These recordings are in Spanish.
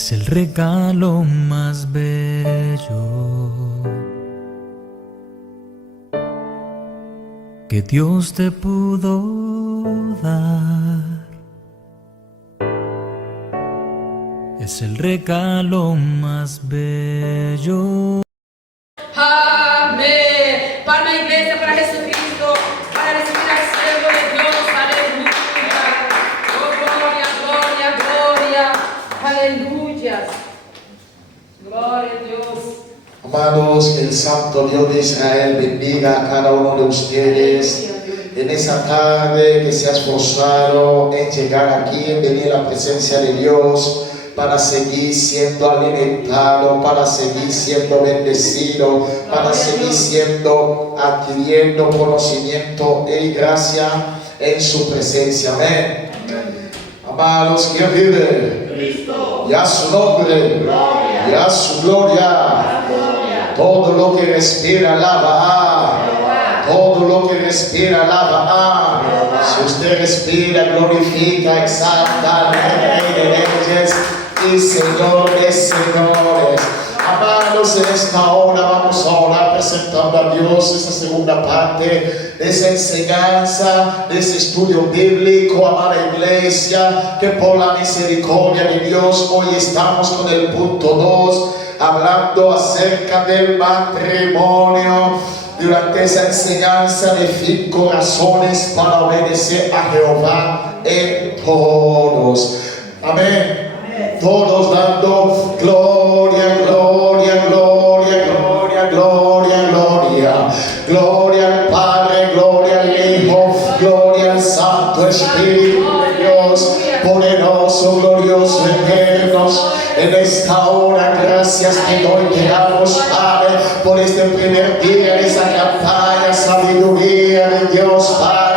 Es el regalo más bello que Dios te pudo dar. Es el regalo más bello. Amén. Palma iglesia para Jesucristo, para recibir al siervo de Dios. Aleluya. Oh, gloria, gloria, gloria. Aleluya. Gloria a Dios. Amados, el Santo Dios de Israel bendiga a cada uno de ustedes en esa tarde que se ha esforzado en llegar aquí, en venir a la presencia de Dios, para seguir siendo alimentado, para seguir siendo bendecido, para seguir siendo adquiriendo conocimiento y gracia en su presencia. Amén. Amados, ¿quién vive? Cristo. Y a su nombre, y a su gloria. Todo lo que respira alaba. Todo lo que respira alaba. Si usted respira, glorifica, exalta al Rey de Reyes y Señor de señores. Amados, en esta hora vamos a orar presentando a Dios esa segunda parte de esa enseñanza, de ese estudio bíblico, amada iglesia, que por la misericordia de Dios hoy estamos con el punto 2, hablando acerca del matrimonio. Durante esa enseñanza de 5 razones para obedecer a Jehová en todos. Amén. Todos dando gloria, gloria, gloria, gloria, gloria, gloria. Gloria al Padre, gloria al Hijo, gloria al Santo Espíritu de Dios, poderoso, glorioso, eterno. En esta hora, gracias te doy, te damos, Padre, por este primer día de esa campaña, sabiduría de Dios, Padre.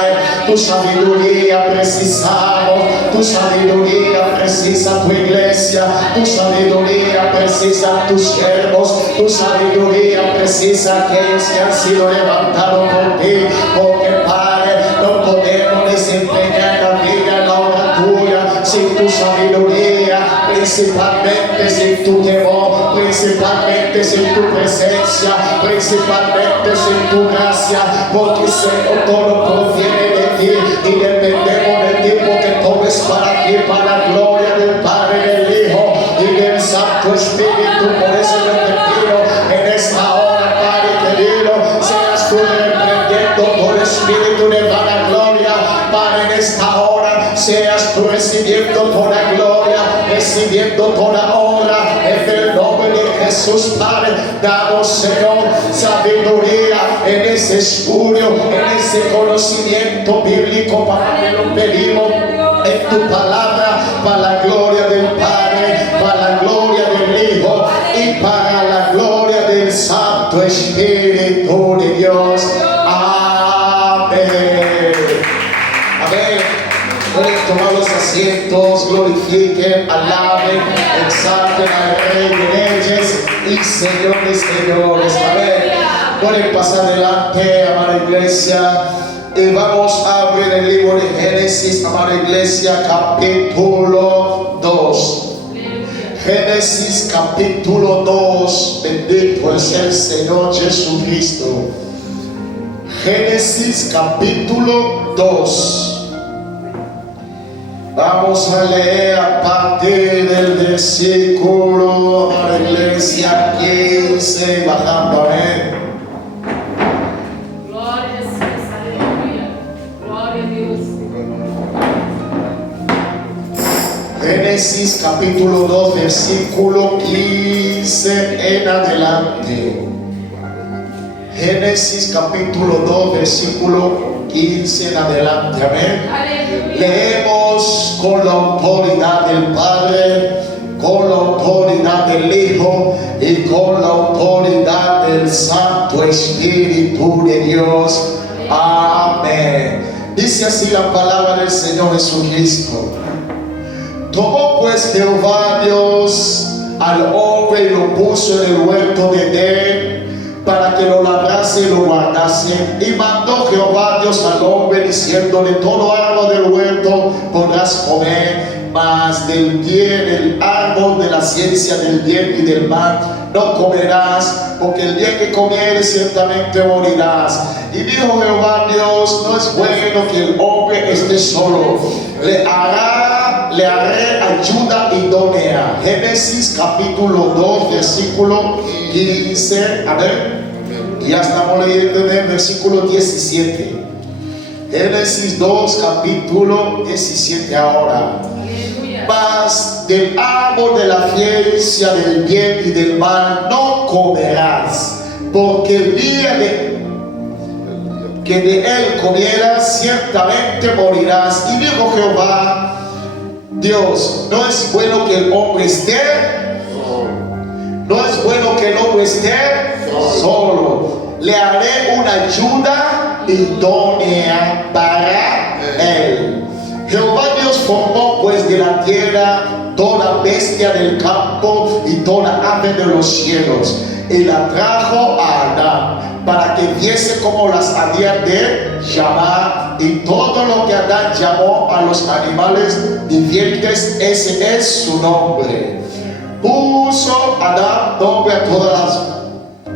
Tu sabiduría precisamos, tu sabiduría precisa tu iglesia, tu sabiduría precisa tus siervos, tu sabiduría precisa aquellos que han sido levantados por ti, porque Padre, no podemos desempeñar la vida en la obra tuya sin tu sabiduría, principalmente sin tu temor, principalmente sin tu presencia, principalmente sin tu gracia, porque Señor, todo proviene de ti y dependemos de ti, porque todo es para ti, para la gloria del Padre, del Hijo y del Santo Espíritu. Por eso yo te pido en esta hora, Padre querido, seas tú reprendiendo todo espíritu de vanagloria, Padre, en esta hora seas tú recibiendo toda gloria, recibiendo toda honra en el nombre de Jesús. Padre, damos, Señor, sabiduría en ese estudio, en ese conocimiento bíblico, para que lo pedimos en tu palabra, para la gloria del Padre, para la gloria del Hijo y para la gloria del Santo Espíritu de Dios. Amén. Amén. Pueden tomar los asientos, glorifiquen, alaben, exalten al Rey de Reyes y Señor de señores. Amén. Pueden pasar adelante, amada iglesia. Y vamos a abrir el libro de Génesis, amada iglesia, capítulo 2. Génesis capítulo 2. Bendito es el Señor Jesucristo. Génesis capítulo 2. Vamos a leer a partir del versículo, a la iglesia 15, bajando. Amén. Gloria a Jesús. Aleluya. Gloria a Dios. Génesis capítulo 2, versículo 15 en adelante. Génesis capítulo 2, versículo 15 en adelante. Amén. Aleluya. Leemos con la autoridad del Padre, con la autoridad del Hijo y con la autoridad del Santo Espíritu de Dios. Amén. Dice así la palabra del Señor Jesucristo. Tomó pues Jehová Dios al hombre y lo puso en el huerto de Edén para que lo labrase y lo guardase. Y mandó Jehová Dios al hombre diciendo: de todo árbol del huerto podrás comer, mas del bien, el árbol de la ciencia del bien y del mal no comerás, porque el día que comieres ciertamente morirás. Y dijo Jehová Dios, no es bueno que el hombre esté solo, le haré ayuda idónea. Génesis capítulo 2 versículo 15, a ver, ya estamos leyendo en el versículo 17. Génesis 2 capítulo 17 ahora. Mas del árbol de la ciencia del bien y del mal no comerás, porque el día que de él comieras ciertamente morirás. Y dijo Jehová Dios, no es bueno que el hombre esté solo, le haré una ayuda idónea para él. Jehová Dios formó pues de la tierra toda bestia del campo y toda ave de los cielos, y la trajo a Adán para que viese cómo las había de llamar. Y todo lo que Adán llamó a los animales vivientes, ese es su nombre. Puso Adán nombre a todas las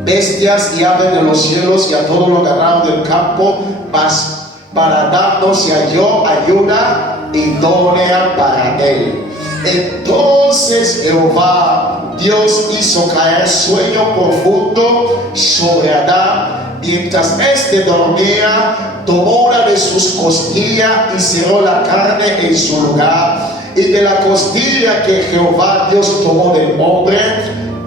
bestias y aves de los cielos y a todo lo ganado del campo, mas para Adán no se halló ayuda idónea para él. Entonces Jehová Dios hizo caer sueño profundo sobre Adán, mientras éste dormía, tomó una de sus costillas y cerró la carne en su lugar. Y de la costilla que Jehová Dios tomó del hombre,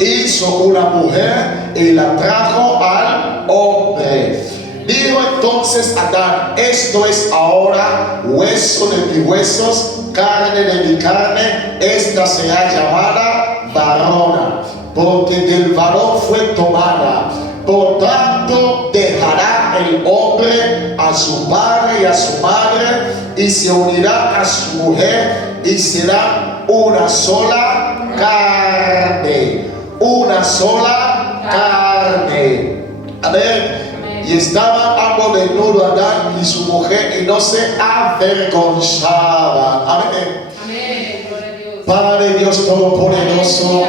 hizo una mujer y la trajo al hombre. Dijo entonces Adán, esto es ahora hueso de mis huesos, carne de mi carne, esta será llamada varona, porque del varón fue tomada. Por tanto dejará el hombre a su padre y a su madre, y se unirá a su mujer, y será una sola carne. Una sola carne. Amén. Y estaban ambos desnudos, Adán y su mujer, y no se avergonzaban. Amén. Amén. Gloria a Dios. Padre Dios Todopoderoso,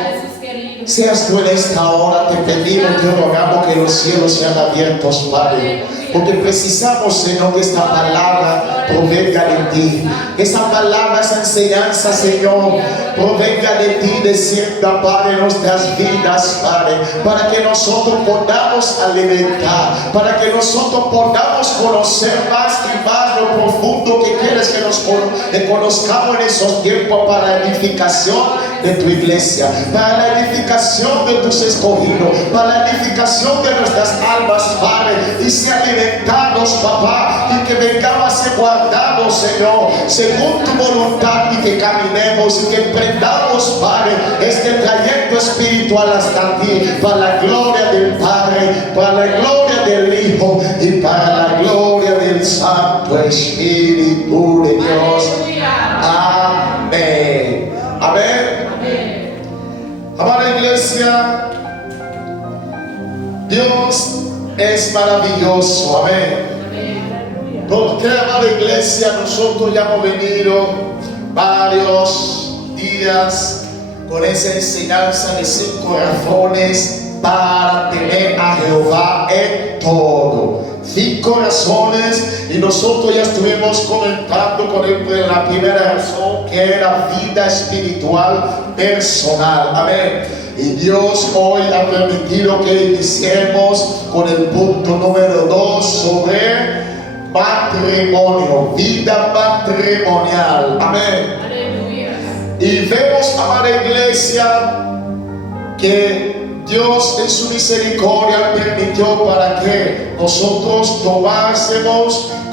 seas tú en esta hora, te pedimos, te rogamos que los cielos sean abiertos, Padre, porque precisamos, Señor, que esta palabra provenga de ti, que esa palabra, esa enseñanza, Señor, provenga de ti, descienda, Padre, en nuestras vidas, Padre, para que nosotros podamos alimentar, para que nosotros podamos conocer más y más lo profundo que quieres que nos conozcamos en esos tiempos, para la edificación de tu iglesia, para la edificación de tus escogidos, para la edificación de nuestras almas, Padre, y sea alimentados, papá, y que vengamos a ser guardados, Señor, según tu voluntad, y que caminemos y que emprendamos, Padre, este trayecto espiritual hasta ti, para la gloria del Padre, para la gloria del Hijo y para la gloria del Santo Espíritu de Dios. Amén. Amén. Amada iglesia, Dios es maravilloso. Amén. Porque, amada iglesia, nosotros ya hemos venido varios días con esa enseñanza de 5 razones para temer a Jehová en todo. 5 razones, y nosotros ya estuvimos comentando con la primera razón, que era vida espiritual personal. Amén. Y Dios hoy ha permitido que iniciemos con el punto número 2 sobre matrimonio, vida matrimonial. Amén. Aleluya. Y vemos, amada iglesia, que Dios en su misericordia permitió para que nosotros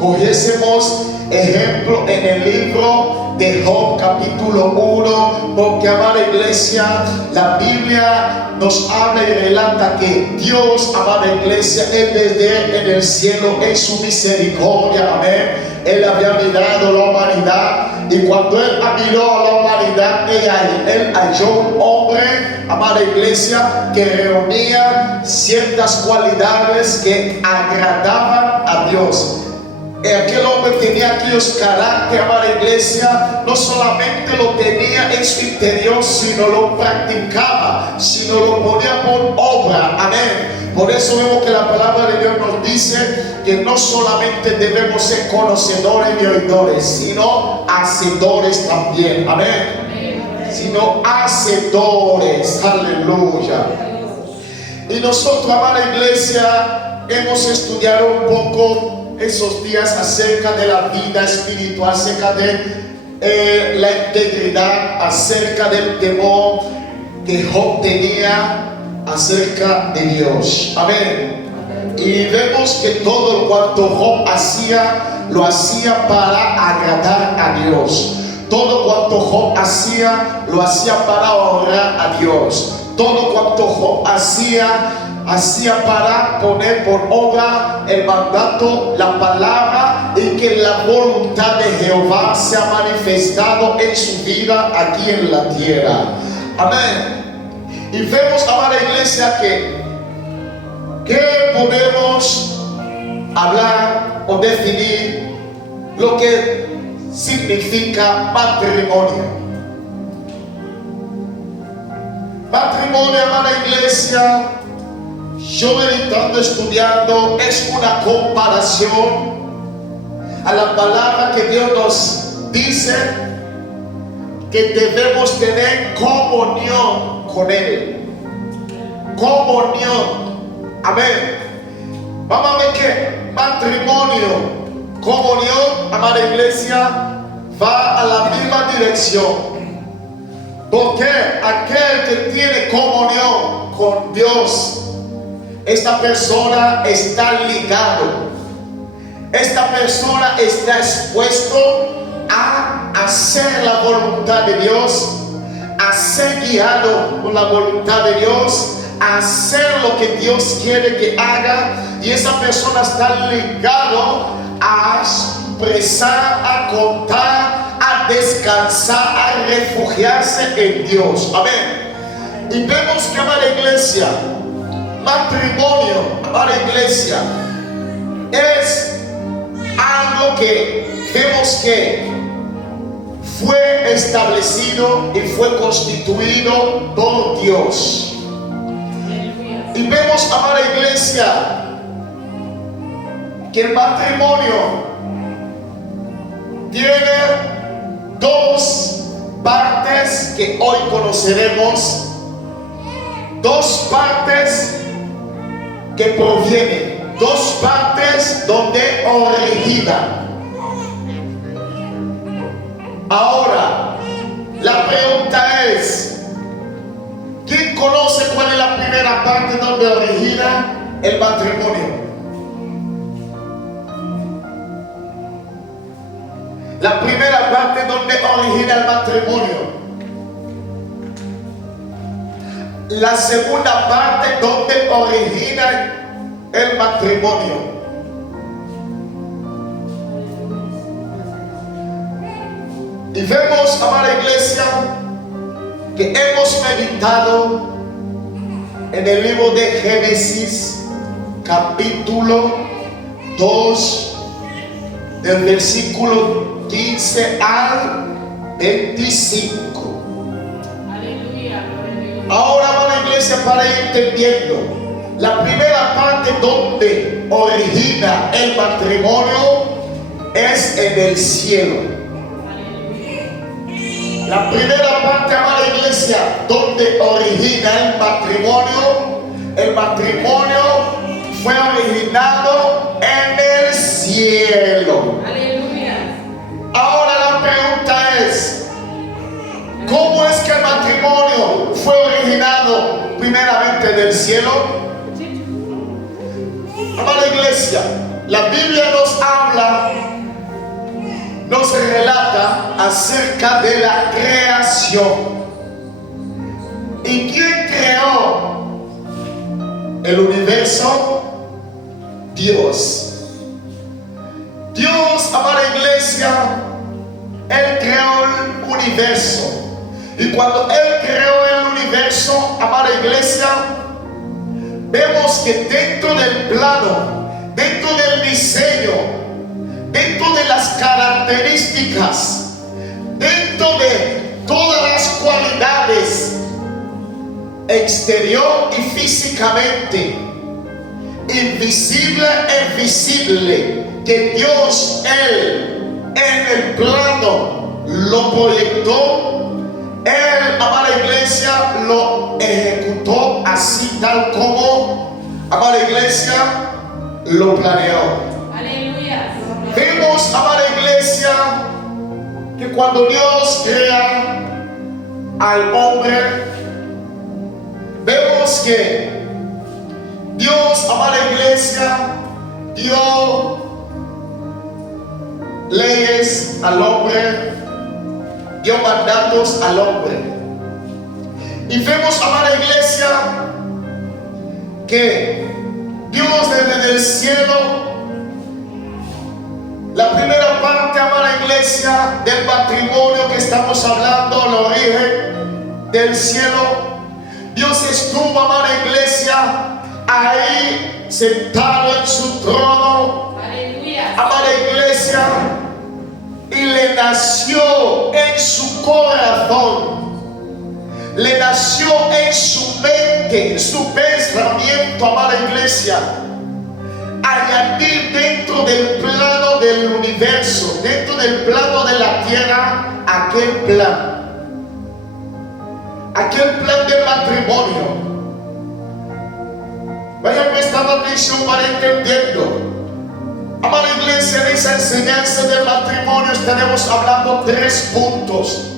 cogiésemos ejemplo en el libro de Job capítulo 1, porque, amada iglesia, la Biblia nos habla y relata que Dios, amada iglesia, Él desde en el cielo, en su misericordia, amén, Él había mirado la humanidad, y cuando Él miró a la humanidad, Él halló un hombre, amada iglesia, que reunía ciertas cualidades que agradaban a Dios. aquel hombre tenía aquellos carácter, amada iglesia, no solamente lo tenía en su interior, sino lo practicaba, sino lo ponía por obra. Amén. Por eso vemos que la palabra de Dios nos dice que no solamente debemos ser conocedores y oidores, sino hacedores también. Amén. Sino hacedores. Aleluya. Y nosotros, amada iglesia, hemos estudiado un poco esos días acerca de la vida espiritual, acerca de la integridad, acerca del temor que Job tenía acerca de Dios. Amén. Y vemos que todo cuanto Job hacía, lo hacía para agradar a Dios. Todo cuanto Job hacía, lo hacía para honrar a Dios. Todo cuanto Job hacía para poner por obra el mandato, la palabra, y que la voluntad de Jehová se ha manifestado en su vida aquí en la tierra. Amén. Y vemos, amada iglesia, que podemos hablar o definir lo que significa matrimonio. Matrimonio, amada iglesia, yo meditando, estudiando, es una comparación a la palabra que Dios nos dice que debemos tener comunión con Él. Comunión. Amén. Vamos a ver que matrimonio, comunión, amada iglesia, va a la misma dirección. Porque aquel que tiene comunión con Dios, esta persona está ligado, esta persona está expuesto a hacer la voluntad de Dios, a ser guiado por la voluntad de Dios, a hacer lo que Dios quiere que haga, y esa persona está ligado a expresar, a contar, a descansar, a refugiarse en Dios. Amén. Y vemos que, amada iglesia, matrimonio, amada iglesia, es algo que vemos que fue establecido y fue constituido por Dios. Y vemos, amada iglesia, que el matrimonio tiene dos partes que hoy conoceremos, dos partes que provienen, dos partes donde origina. Ahora, la pregunta es, ¿quién conoce cuál es la primera parte donde origina el matrimonio? La primera parte donde origina el matrimonio. La segunda parte donde origina el matrimonio. Y vemos, amada iglesia, que hemos meditado en el libro de Génesis, capítulo 2, del versículo 15 al 25. Aleluya. Ahora, amada iglesia, para ir entendiendo, la primera parte donde origina el matrimonio es en el cielo. La primera parte, amada iglesia, donde origina el matrimonio fue originado en el cielo. Aleluya. Ahora la pregunta es, ¿cómo es que el matrimonio fue originado primeramente del cielo? Amada iglesia, la Biblia nos habla, nos relata acerca de la creación. ¿Y quién creó el universo? Dios. Dios, amada iglesia, Él creó el universo. Y cuando Él creó el universo, amada iglesia, vemos que dentro del plano, dentro del diseño, dentro de las características, dentro de todas las cualidades exterior y físicamente, invisible e visible, que Dios, Él, en el plano lo proyectó, Él, amada iglesia, lo ejecutó así tal como, amada iglesia, lo planeó. Aleluya. Vemos, amada iglesia, que cuando Dios crea al hombre, vemos que Dios, amada iglesia, dio leyes al hombre, dio mandatos al hombre. Y vemos, amada iglesia, que Dios desde el cielo, la primera parte, amada iglesia, del matrimonio que estamos hablando, el origen del cielo, Dios estuvo, amada iglesia, ahí sentado en su trono, Aleluya. amada iglesia, y le nació en su corazón, le nació en su mente, en su pensamiento, amada iglesia, añadir dentro del plano del universo, dentro del plano de la tierra, aquel plan del matrimonio. Vayan prestando atención para entendiendo. Amada iglesia, en esa enseñanza del matrimonio estaremos hablando 3 puntos.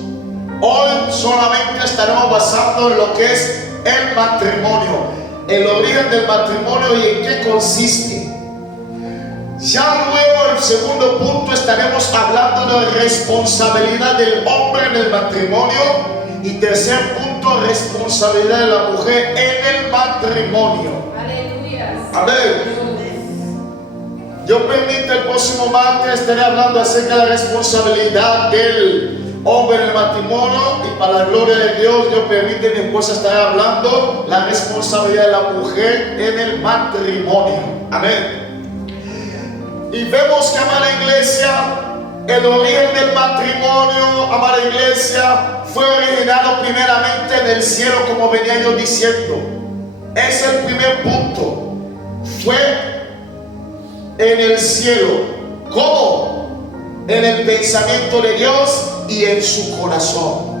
Hoy solamente estaremos basando en lo que es el matrimonio, el origen del matrimonio y en qué consiste. Ya luego, el segundo punto, estaremos hablando de responsabilidad del hombre en el matrimonio. Y tercer punto, responsabilidad de la mujer en el matrimonio. Aleluya. Amén. Dios permite, el próximo martes estaré hablando acerca de la responsabilidad del hombre en el matrimonio. Y para la gloria de Dios, Dios permite, mi esposa estará hablando la responsabilidad de la mujer en el matrimonio. Amén. Y vemos que, amada iglesia, el origen del matrimonio, amada iglesia, fue originado primeramente en el cielo, como venía yo diciendo. Es el primer punto. Fue en el cielo. ¿Cómo? En el pensamiento de Dios y en su corazón.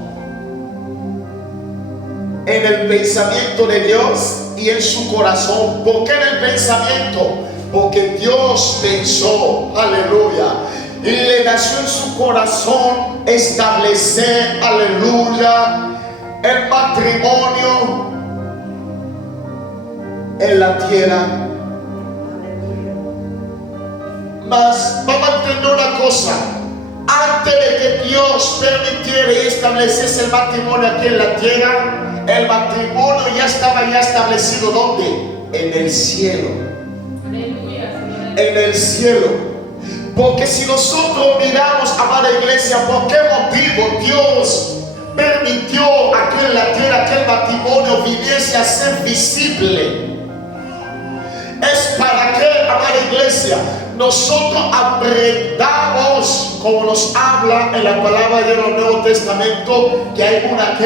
En el pensamiento de Dios y en su corazón. ¿Por qué en el pensamiento? Porque Dios pensó, aleluya, y le nació en su corazón establecer, aleluya, el matrimonio en la tierra. Mas vamos a entender una cosa: antes de que Dios permitiera y estableciese el matrimonio aquí en la tierra, el matrimonio ya estaba establecido. ¿Dónde? En el cielo. En el cielo. Porque si nosotros miramos, amada iglesia, ¿por qué motivo Dios permitió aquí en la tierra que el matrimonio viniese a ser visible? Es para que, amada iglesia, nosotros aprendamos, como nos habla en la palabra del Nuevo Testamento, que hay una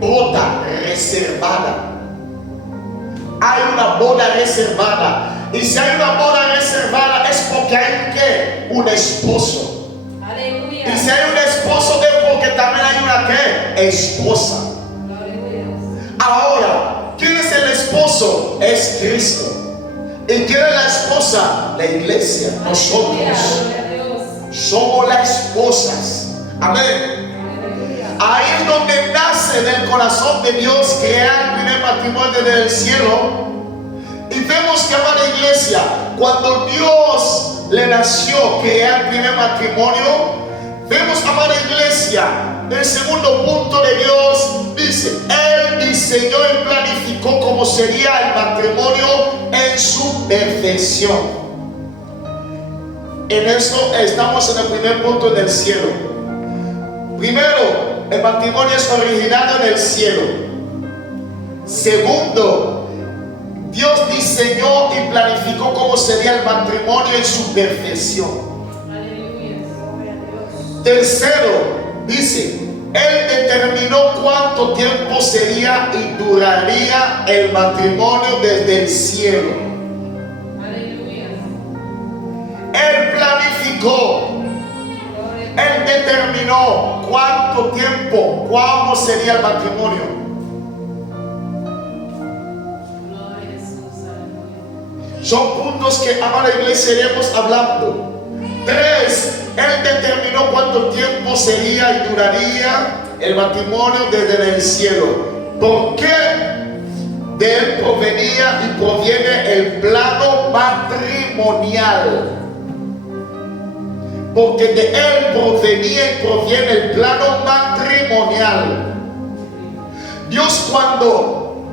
boda reservada. Hay una boda reservada. Y si hay una boda reservada es porque hay un esposo. Aleluya. Y si hay un esposo es porque también hay una esposa. Ahora, ¿quién es el esposo? Es Cristo. ¿Y quién es la esposa? La iglesia. Nosotros somos las esposas. Amén. Ahí es donde nace del corazón de Dios crear el primer matrimonio desde el cielo. Y vemos que, amada iglesia, cuando Dios le nació crear el primer matrimonio, vemos, amada iglesia, el segundo punto de Dios dice: Él diseñó y planificó cómo sería el matrimonio en su perfección. En esto estamos en el primer punto del cielo. Primero, el matrimonio es originado en el cielo. Segundo, Dios diseñó y planificó cómo sería el matrimonio en su perfección. Tercero, dice, Él determinó cuánto tiempo sería y duraría el matrimonio desde el cielo. Aleluya. Él planificó, Él determinó cuánto tiempo, cuándo sería el matrimonio. Gloria a Jesús. Aleluya. Son puntos que, amada iglesia, iremos hablando. 3. Él determinó cuánto tiempo sería y duraría el matrimonio desde el cielo. ¿Por qué? De Él provenía y proviene el plano matrimonial. Porque de Él provenía y proviene el plano matrimonial. Dios, cuando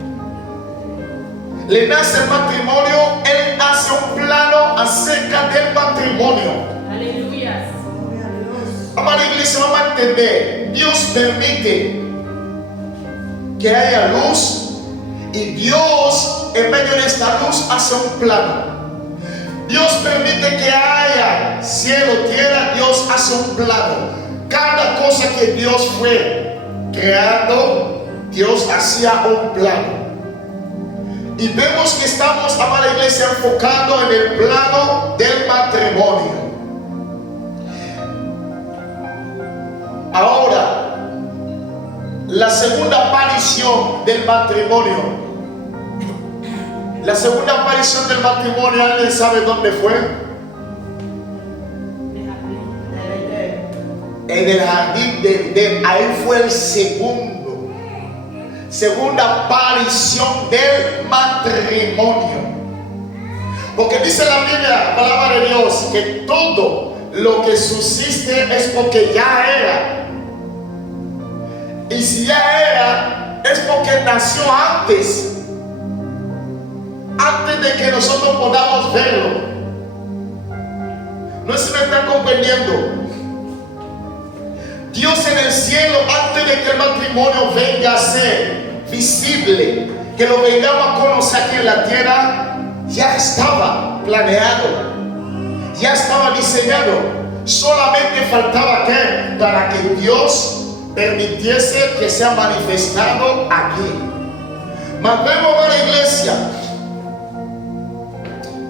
le nace el matrimonio, Él hace un plano acerca del matrimonio. Aleluya. Amada iglesia, vamos a entender. Dios permite que haya luz y Dios, en medio de esta luz, hace un plano. Dios permite que haya cielo, tierra, Dios hace un plano. Cada cosa que Dios fue creando, Dios hacía un plano. Y vemos que estamos, amada iglesia, enfocando en el plano del matrimonio. Ahora, la segunda aparición del matrimonio. La segunda aparición del matrimonio, ¿alguien sabe dónde fue? En el jardín de Edén. Ahí fue el segunda aparición del matrimonio. Porque dice la Biblia, la palabra de Dios, que todo lo que subsiste es porque ya era. Y si ya era, es porque nació antes de que nosotros podamos verlo. No sé si me están comprendiendo. Dios en el cielo, antes de que el matrimonio venga a ser visible, que lo vengamos a conocer aquí en la tierra, ya estaba planeado, ya estaba diseñado. Solamente faltaba que para que Dios permitiese que sea manifestado aquí. Mas vemos a la iglesia.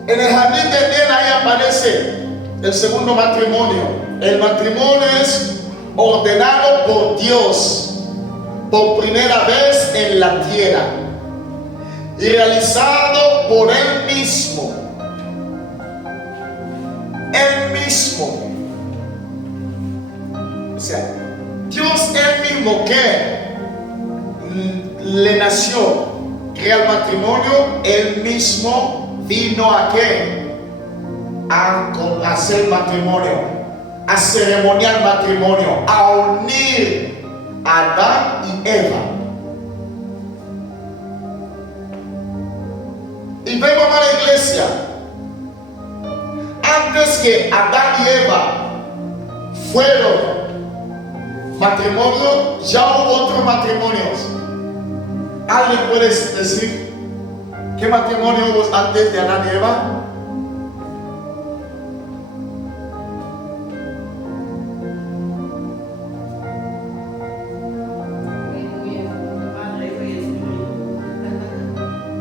En el jardín de Edén ahí aparece el segundo matrimonio. El matrimonio es ordenado por Dios por primera vez en la tierra y realizado por Él mismo. Él mismo. O sea, Dios Él mismo que le nació, crea el matrimonio, Él mismo vino a qué? A hacer matrimonio, a ceremoniar matrimonio, a unir a Adán y Eva. Y vemos a la iglesia, antes que Adán y Eva fueron matrimonio, ya hubo otros matrimonios. ¿Alguien puede decir qué matrimonio hubo antes de Adán y Eva?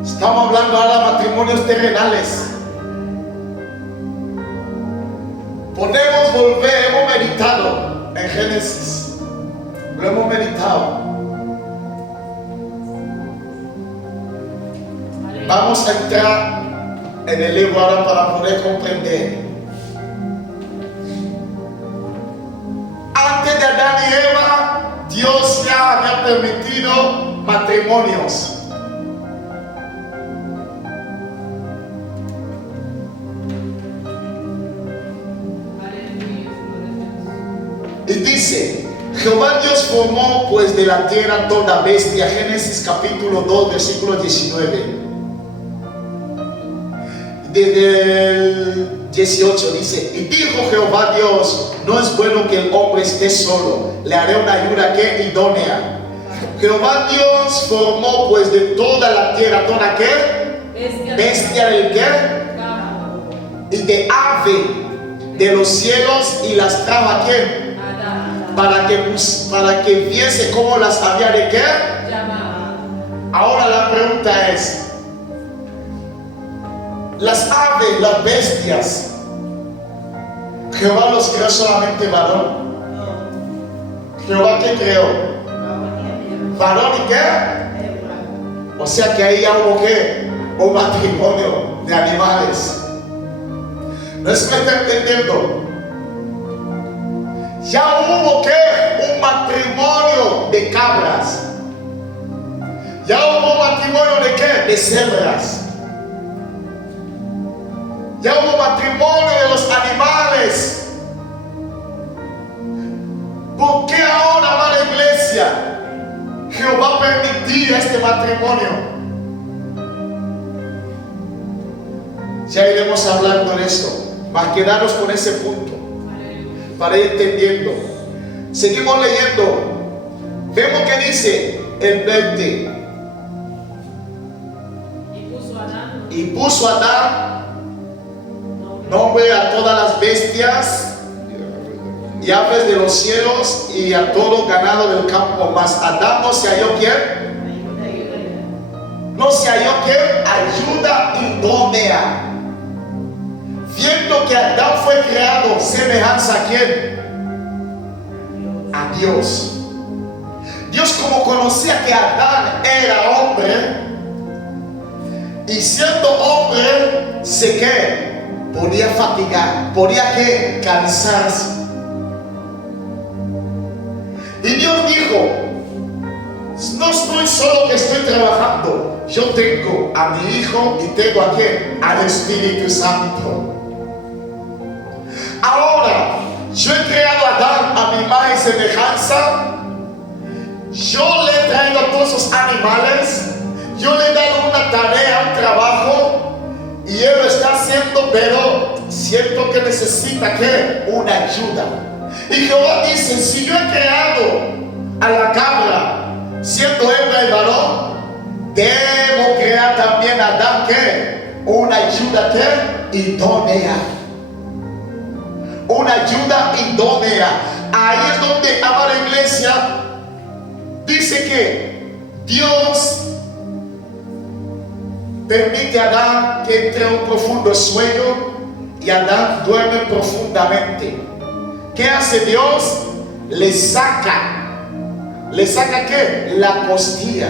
Estamos hablando ahora de matrimonios terrenales. Podemos volver, hemos meditado en Génesis, lo hemos meditado. Vamos a entrar en el libro ahora para poder comprender. Antes de Adán y Eva, Dios ya había permitido matrimonios. Y dice, Jehová Dios formó pues de la tierra toda bestia. Génesis capítulo 2, versículo 19. Desde el 18 dice, y dijo Jehová Dios, no es bueno que el hombre esté solo, le haré una ayuda que idónea. Jehová Dios formó pues de toda la tierra, ¿toda qué? Bestia del qué? Y de ave de los cielos y las trajo a quién? para que viese cómo las había de qué. Ahora la pregunta es, las aves, las bestias, Jehová los creó solamente varón. Jehová, ¿qué creó? Varón y qué. O sea que ahí ya hubo qué, un matrimonio de animales. ¿No es que me está entendiendo? Ya hubo que un matrimonio de cabras. Ya hubo un matrimonio de qué? De cebras. Ya hubo matrimonio de los animales. ¿Por qué ahora va la iglesia? Jehová permitía este matrimonio. Ya iremos hablando de esto. Más quedarnos con ese punto para ir entendiendo. Seguimos leyendo. Vemos que dice el 20. Y puso Adán nombre a todas las bestias y aves de los cielos y a todo ganado del campo. Mas Adán no se halló ¿quién? No se halló ¿quién? Ayuda idónea. Viendo que Adán fue creado semejanza a ¿quién? A Dios. Dios, como conocía que Adán era hombre, y siendo hombre, se que podía fatigar, podía que cansarse. Y Dios dijo: no estoy solo que estoy trabajando, yo tengo a mi hijo y tengo a ¿quién? Al Espíritu Santo. Ahora, yo he creado a Adán a mi imagen y semejanza. Yo le he traído a todos esos animales. Yo le he dado una tarea, un trabajo, y él lo está haciendo, pero siento que necesita ¿qué? Una ayuda. Y Jehová dice: si yo he creado a la cabra, siendo hembra y varón, debo crear también a Adán ¿qué? Una ayuda ¿qué? Idónea. Una ayuda idónea. Ahí es donde, amada iglesia, dice que Dios permite a Adán que entre en un profundo sueño y Adán duerme profundamente. ¿Qué hace Dios? Le saca ¿qué? La costilla.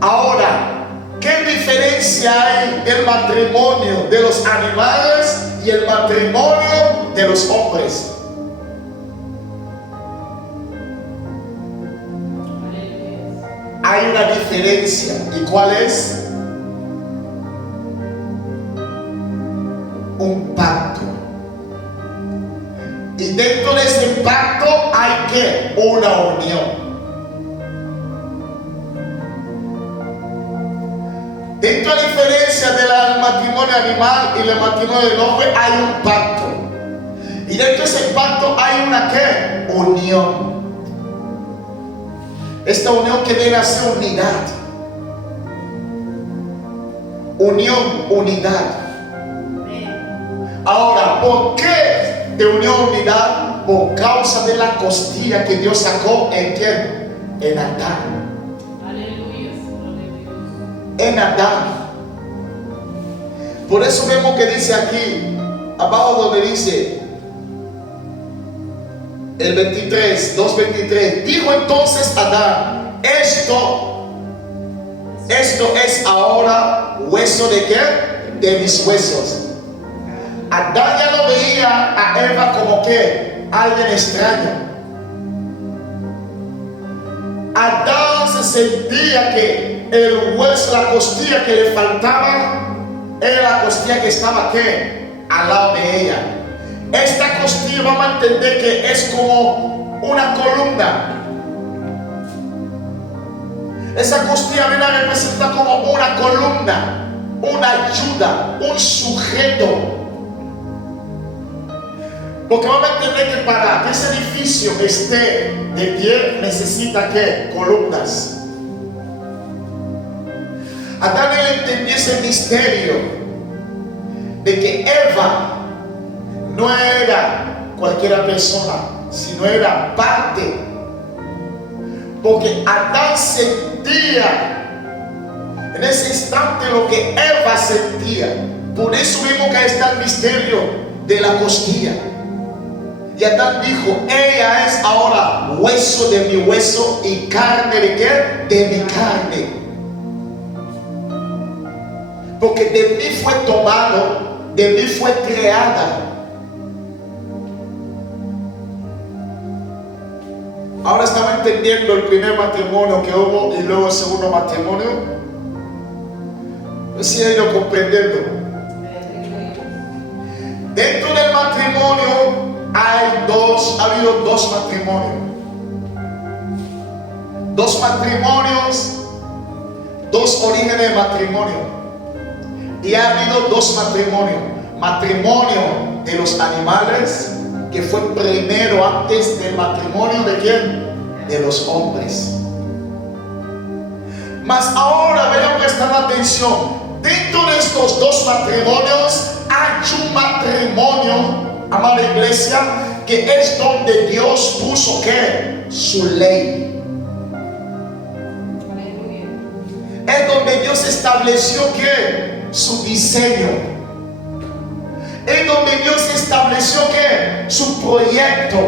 Ahora, ¿qué diferencia hay el matrimonio de los animales y el matrimonio de los hombres? Hay una diferencia. ¿Y cuál es? Un pacto. Y dentro de ese pacto hay que una unión. Dentro de la diferencia del matrimonio animal y el matrimonio del hombre hay un pacto. Y dentro de ese pacto hay una ¿qué? Unión. Esta unión que debe ser unidad. Unión, unidad. Ahora, ¿por qué de unión, unidad? Por causa de la costilla que Dios sacó en quién? En Adán. En Adán. Por eso vemos que dice aquí, abajo donde dice el 23, 2:23, dijo entonces Adán: esto es ahora hueso de qué? De mis huesos. Adán ya no veía a Eva como que alguien extraño. Adán se sentía que el hueso, la costilla que le faltaba, era la costilla que estaba ¿qué? Al lado de ella. Esta costilla vamos a entender que es como una columna. Esa costilla viene a representar como una columna, una ayuda, un sujeto. Porque vamos a entender que para que ese edificio esté de pie necesita ¿qué? Columnas. Adán entendió ese misterio de que Eva no era cualquier persona. sino era parte. Porque Adán sentía en ese instante lo que Eva sentía. Por eso mismo que está el misterio de la costilla. Y Adán dijo, ella es ahora hueso de mi hueso y carne de ¿qué? De mi carne. Porque de mí fue tomado, de mí fue creada. Ahora estaba entendiendo el primer matrimonio que hubo y luego el segundo matrimonio. Pues sí he ido comprendiendo. Dentro del matrimonio ha habido dos matrimonios. Dos matrimonios, dos orígenes de matrimonio. Y ha habido dos matrimonios. Matrimonio de los animales, que fue primero antes del matrimonio de ¿quién? De los hombres. Mas ahora vayan prestando atención. Dentro de estos dos matrimonios hay un matrimonio, amada iglesia, que es donde Dios puso ¿qué? Su ley. Es donde Dios estableció ¿qué? Su diseño. Es donde Dios estableció ¿qué? Su proyecto.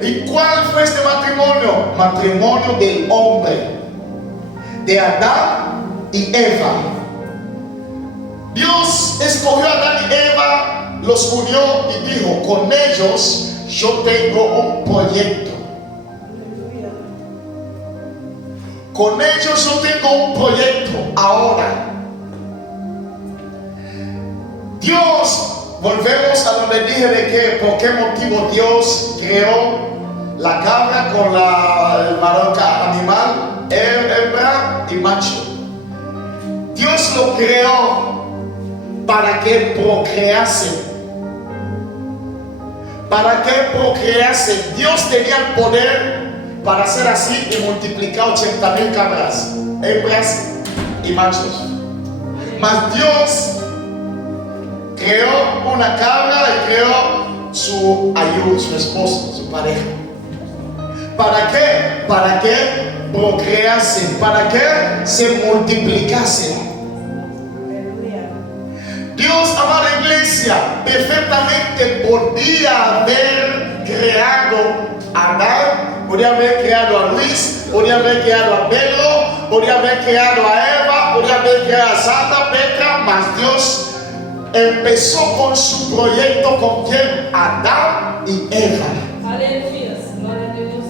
¿Y cuál fue este matrimonio? Matrimonio del hombre, de Adán y Eva. Dios escogió a Adán y Eva, los unió y dijo, con ellos yo tengo un proyecto. Con ellos yo tengo un proyecto. Ahora, Dios, volvemos a donde dije de que, por qué motivo Dios creó la cabra con el varón animal, hembra y macho. Dios lo creó para que procrease. Para que procrease. Dios tenía el poder para hacer así y multiplicar 80,000 cabras, hembras y machos. Mas Dios creó una cabra y creó su ayuda, su esposo, su pareja. ¿Para qué? Para que procreasen, para que se multiplicasen. Dios, amada iglesia, perfectamente podía haber creado a Adán, podía haber creado a Luis, podía haber creado a Pedro, podía haber creado a Eva, podía haber creado a Santa Petra, mas Dios empezó con su proyecto con quien? Adán y Eva. Aleluya, gloria a Dios.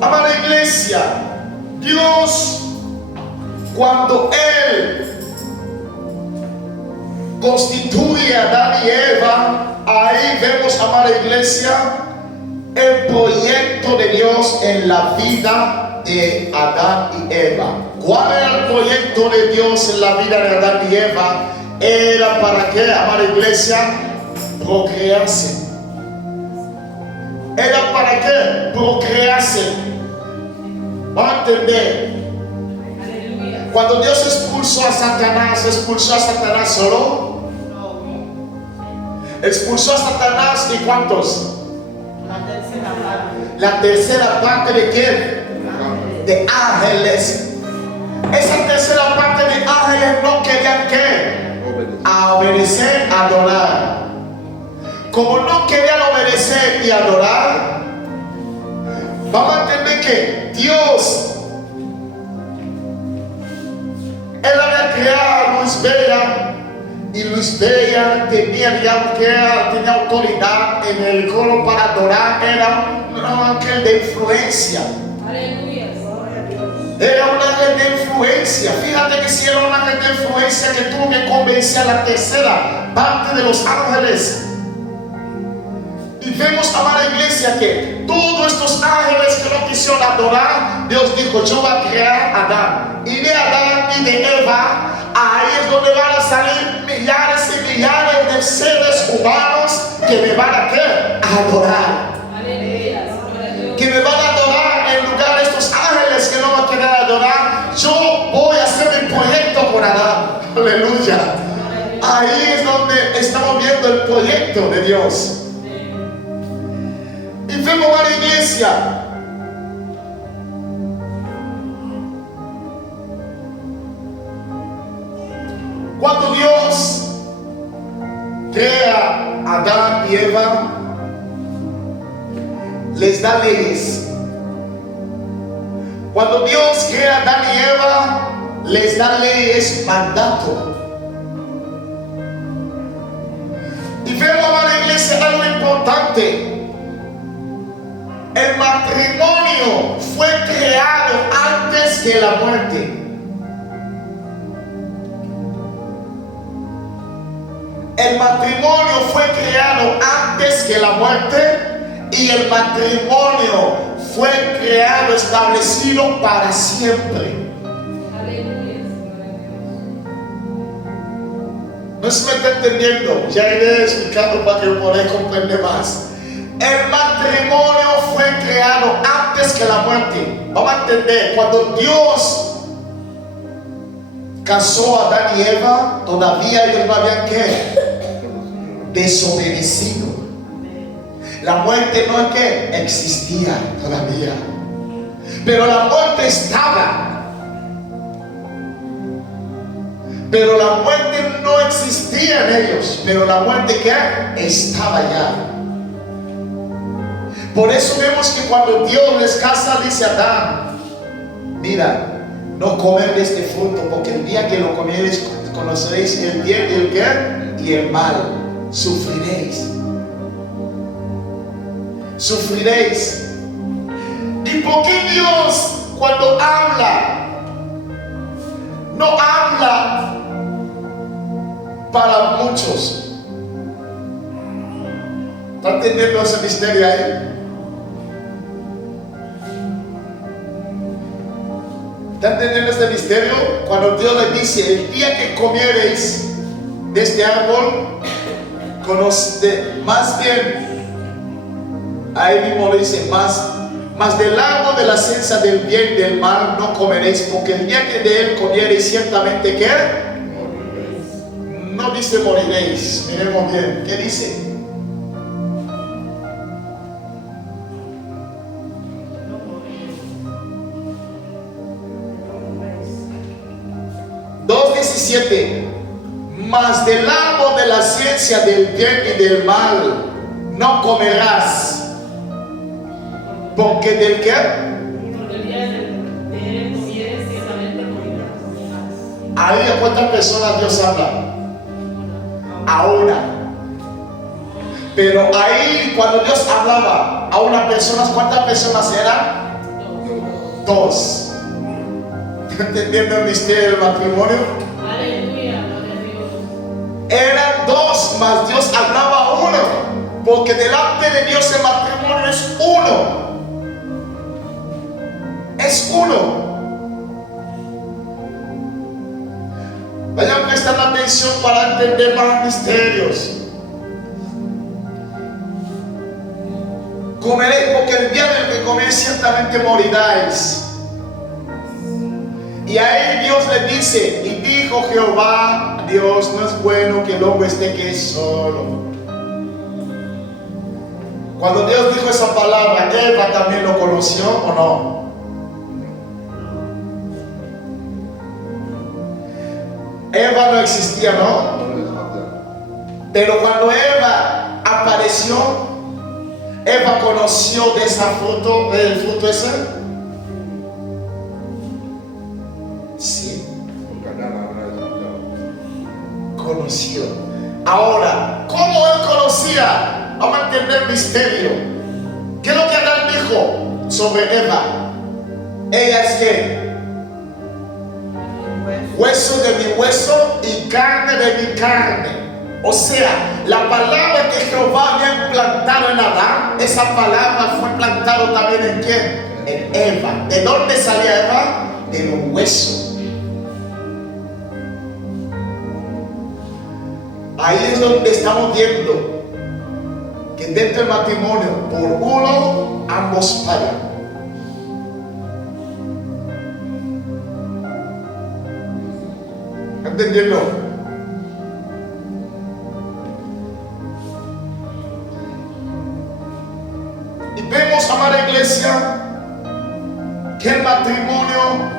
Amada iglesia, Dios, cuando Él constituye a Adán y Eva, ahí vemos, amada iglesia, el proyecto de Dios en la vida de Adán y Eva. ¿Cuál era el proyecto de Dios en la vida de Adán y Eva? Era para que, amada iglesia, procrease. Era para que procrease. ¿Van a entender? Aleluya. Cuando Dios expulsó a Satanás solo. Expulsó a Satanás y ¿cuántos? La tercera parte de quién? De ángeles. Esa tercera parte de ángeles no querían ¿qué? A obedecer, adorar. Como no querían obedecer y adorar, vamos a entender que Dios, Él había creado a Luis Bella, y Luis Bella tenía, digamos que tenía autoridad en el coro para adorar. Era un ángel de influencia. Aleluya. Era un ángel de influencia. Fíjate que si era un ángel de influencia que tuvo que convencer a la tercera parte de los ángeles. Y vemos, amada iglesia, que todos estos ángeles que no quisieron adorar, Dios dijo, yo voy a crear a Adán. Y de Adán y de Eva, ahí es donde van a salir millares y millares de seres humanos que me van a ¿qué? A adorar. Aleluya. Gloria a Dios. Que me van a adorar en lugar de estos ángeles que no van a querer adorar. Yo voy a hacer mi proyecto con Adán. Aleluya. Ahí es donde estamos viendo el proyecto. propósito de Dios. Y vemos a la iglesia. Cuando Dios crea a Adán y Eva, les da leyes. Cuando Dios crea a Adán y Eva, les da leyes, mandato. Y vemos a la iglesia algo importante. El matrimonio fue creado antes que la muerte. El matrimonio fue creado antes que la muerte y el matrimonio fue creado, establecido para siempre. No se me está entendiendo, ya iré explicando para que podáis comprender más. El matrimonio fue creado antes que la muerte. Vamos a entender, cuando Dios casó a Adán y Eva, todavía ellos no habían ¿qué? Desobedecido. La muerte no es que existía todavía, pero la muerte estaba. Pero la muerte no existía en ellos, pero la muerte ¿qué? Estaba ya. Por eso vemos que cuando Dios les casa, dice a Adán: mira, no comer de este fruto, porque el día que lo comiereis conoceréis el bien y el qué y el mal. Sufriréis. Sufriréis. ¿Y por qué Dios cuando habla no habla para muchos? ¿Está entendiendo ese misterio ahí? ¿Está entendiendo este misterio? Cuando Dios le dice: el día que comiereis de este árbol, más bien, ahí mismo dice, más del árbol de la ciencia del bien y del mal no comeréis, porque el día que de él comiereis, ciertamente ¿qué? No dice moriréis. Miremos bien, ¿qué dice? Mas del árbol de la ciencia del bien y del mal no comerás, porque del qué? Ahí a cuántas personas Dios habla, a una. Pero ahí cuando Dios hablaba a una persona, ¿cuántas personas eran? Dos. ¿Entendiendo el misterio del matrimonio? Eran dos, mas Dios hablaba a uno, porque delante de Dios el matrimonio es uno. Es uno. Vayan prestando atención para entender más misterios. Comeréis, porque el día del que coméis ciertamente moriráis. Y a él Dios le dice: y dijo Jehová Dios, no es bueno que el hombre esté que solo. Cuando Dios dijo esa palabra, Eva también lo conoció o no. Eva no existía, ¿no? Pero cuando Eva apareció, Eva conoció de esa fruto, del fruto ese. Sí. Conoció. Ahora, ¿cómo él conocía? Vamos a entender el misterio. ¿Qué es lo que Adán dijo sobre Eva? Ella es ¿qué? Hueso de mi hueso y carne de mi carne. O sea, la palabra que Jehová había implantado en Adán, esa palabra fue implantada también ¿en quién? En Eva. ¿De dónde salía Eva? De los huesos. Ahí es donde estamos viendo que dentro del matrimonio, por uno, ambos pagan. ¿Entendiendo? Y vemos, amada iglesia, que el matrimonio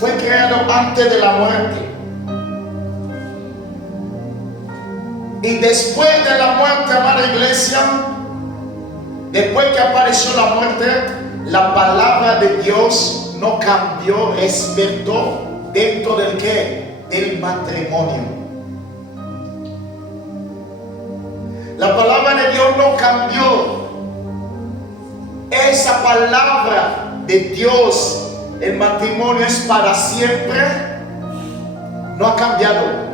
fue creado antes de la muerte. Y después de la muerte, amada iglesia, después que apareció la muerte, la palabra de Dios no cambió respecto dentro del ¿qué? Del matrimonio. La palabra de Dios no cambió. Esa palabra de Dios, el matrimonio es para siempre, no ha cambiado.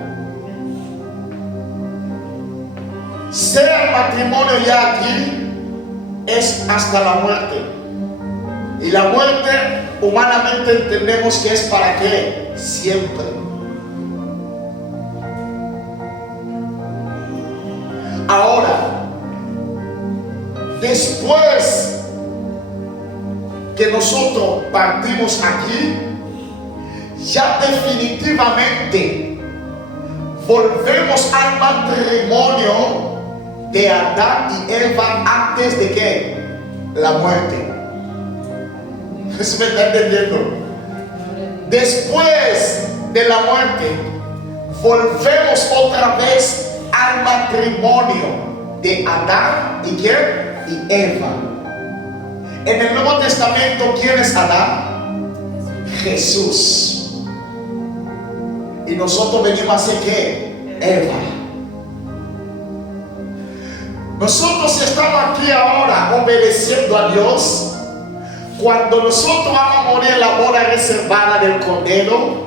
Sea el matrimonio ya aquí, es hasta la muerte. Y la muerte, humanamente entendemos que es para qué, siempre. Ahora, después que nosotros partimos aquí, ya definitivamente volvemos al matrimonio de Adán y Eva antes de ¿qué? La muerte. ¿Se me está entendiendo? Después de la muerte, volvemos otra vez al matrimonio de Adán y ¿quién? Y Eva. En el Nuevo Testamento, ¿quién es Adán? Jesús. Y nosotros venimos a ser ¿qué? Eva. Nosotros estamos aquí ahora obedeciendo a Dios. Cuando nosotros vamos a morir en la boda reservada del Cordero,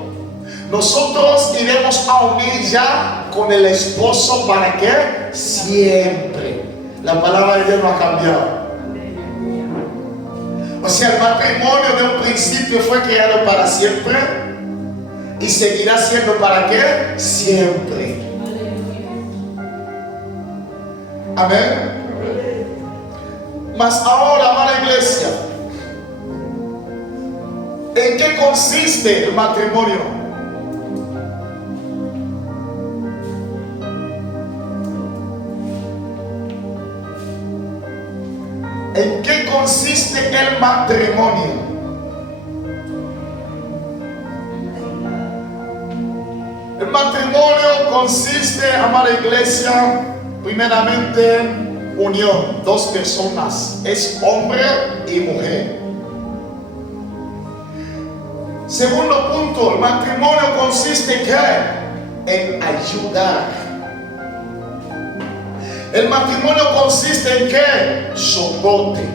nosotros iremos a unir ya con el esposo. ¿Para qué? Siempre. La palabra de Dios no ha cambiado. O sea, el matrimonio de un principio fue creado para siempre y seguirá siendo ¿para qué? Siempre. Amén. Mas ahora, amada iglesia, ¿en qué consiste el matrimonio? ¿En qué consiste el matrimonio? El matrimonio consiste, amada iglesia, primeramente unión, dos personas, es hombre y mujer. Segundo punto, el matrimonio consiste en ayudar. El matrimonio consiste en ¿qué? Soporte.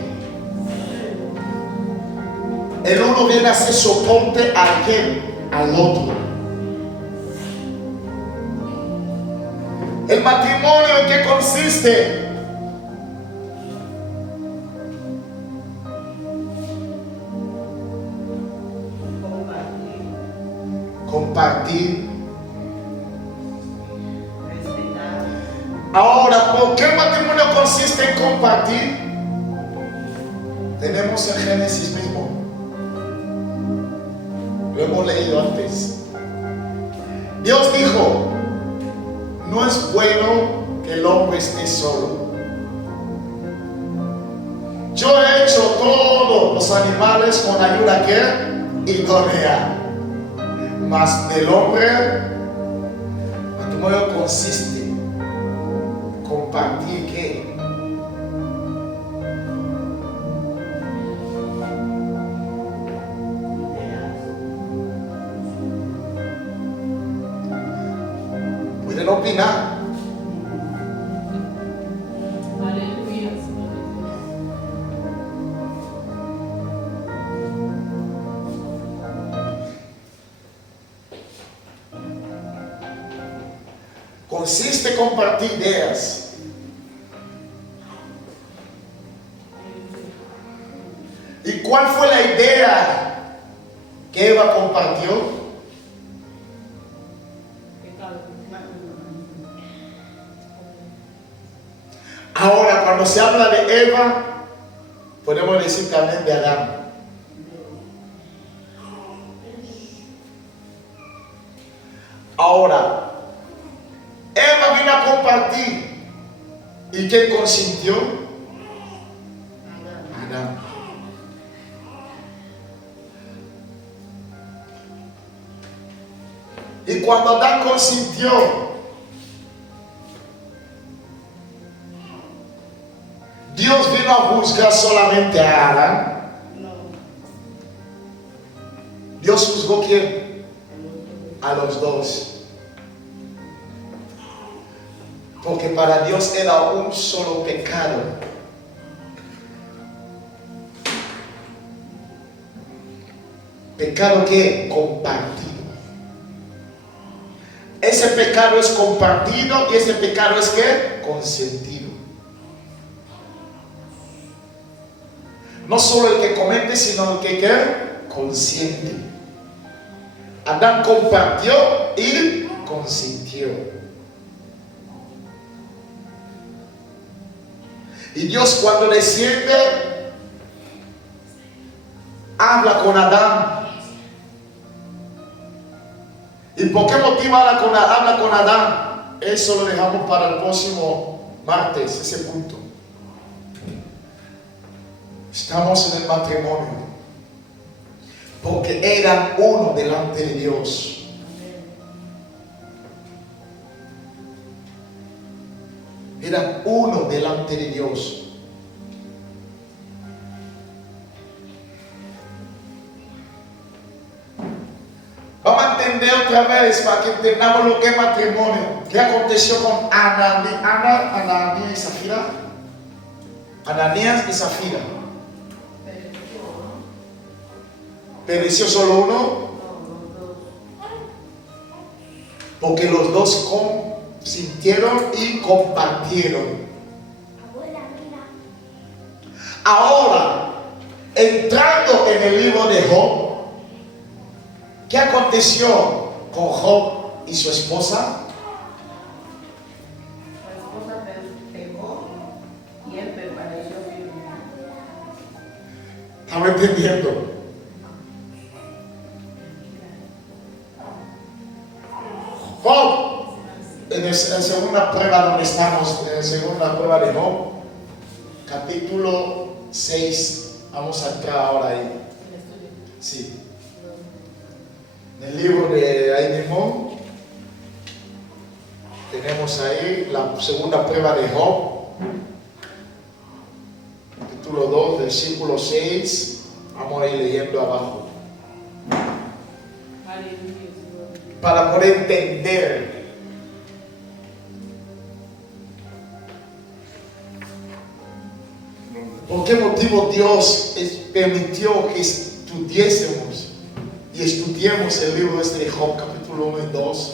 El uno viene a hacer soporte a ¿quién? Al otro. El matrimonio, ¿en qué consiste? Compartir. Ahora, ¿por qué el matrimonio consiste en compartir? Tenemos el Génesis mismo. Lo hemos leído antes. Dios dijo: no es bueno que el hombre esté solo. Yo he hecho todos los animales con ayuda ¿qué? Idónea. Mas del hombre, el matrimonio consiste compartir ¿qué? Pueden opinar. Aleluya. Consiste en compartir ideas. ¿Y cuál fue la idea que Eva compartió? Ahora, cuando se habla de Eva, podemos decir también de Adán. Ahora, Eva vino a compartir. ¿Y quién consintió? Y cuando Adán consintió, Dios vino a juzgar solamente a Adán. Dios juzgó ¿quién? A los dos. Porque para Dios era un solo pecado. Pecado que compartido. Ese pecado es compartido y ese pecado es que consentido. No solo el que comete, sino el que consiente. Adán compartió y consintió. Y Dios cuando desciende, habla con Adán. ¿Y por qué motivo habla con Adán? Eso lo dejamos para el próximo martes, ese punto. Estamos en el matrimonio. Porque eran uno delante de Dios. Eran uno delante de Dios. Vamos a entender otra vez para que entendamos lo que es matrimonio. ¿Qué aconteció con Ananías y Zafira? Ananías y Zafira. ¿Pereció solo uno? Porque los dos consintieron y compartieron. Ahora, entrando en el libro de Job, ¿qué aconteció con Job y su esposa? Su esposa pecó y él permaneció firme. ¿Estamos entendiendo? Job, en la segunda prueba donde estamos, en la segunda prueba de Job, capítulo 6, vamos a entrar ahora ahí. Sí. En el libro de ahí mismo, tenemos ahí la segunda prueba de Job, capítulo 2, versículo 6, vamos a ir leyendo abajo. Para poder entender por qué motivo Dios permitió que estudiésemos y estudiemos el libro de Job, capítulo 1 y 2,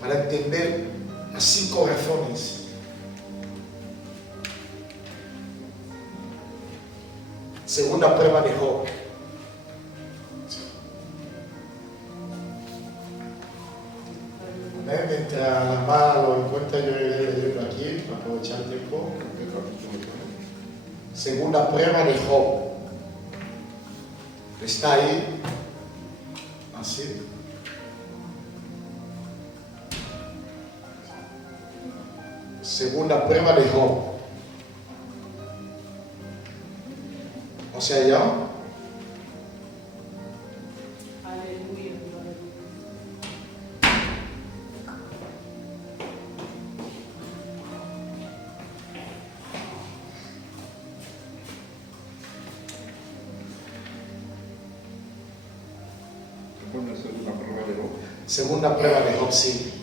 para entender las 5 razones. Segunda prueba de Job. Mientras la mala lo encuentra, yo iré leyendo aquí para aprovechar el tiempo. Segunda prueba de Job. Está ahí. Así. Segunda prueba de Job. O sea, ya. Segunda prueba de Job, sí.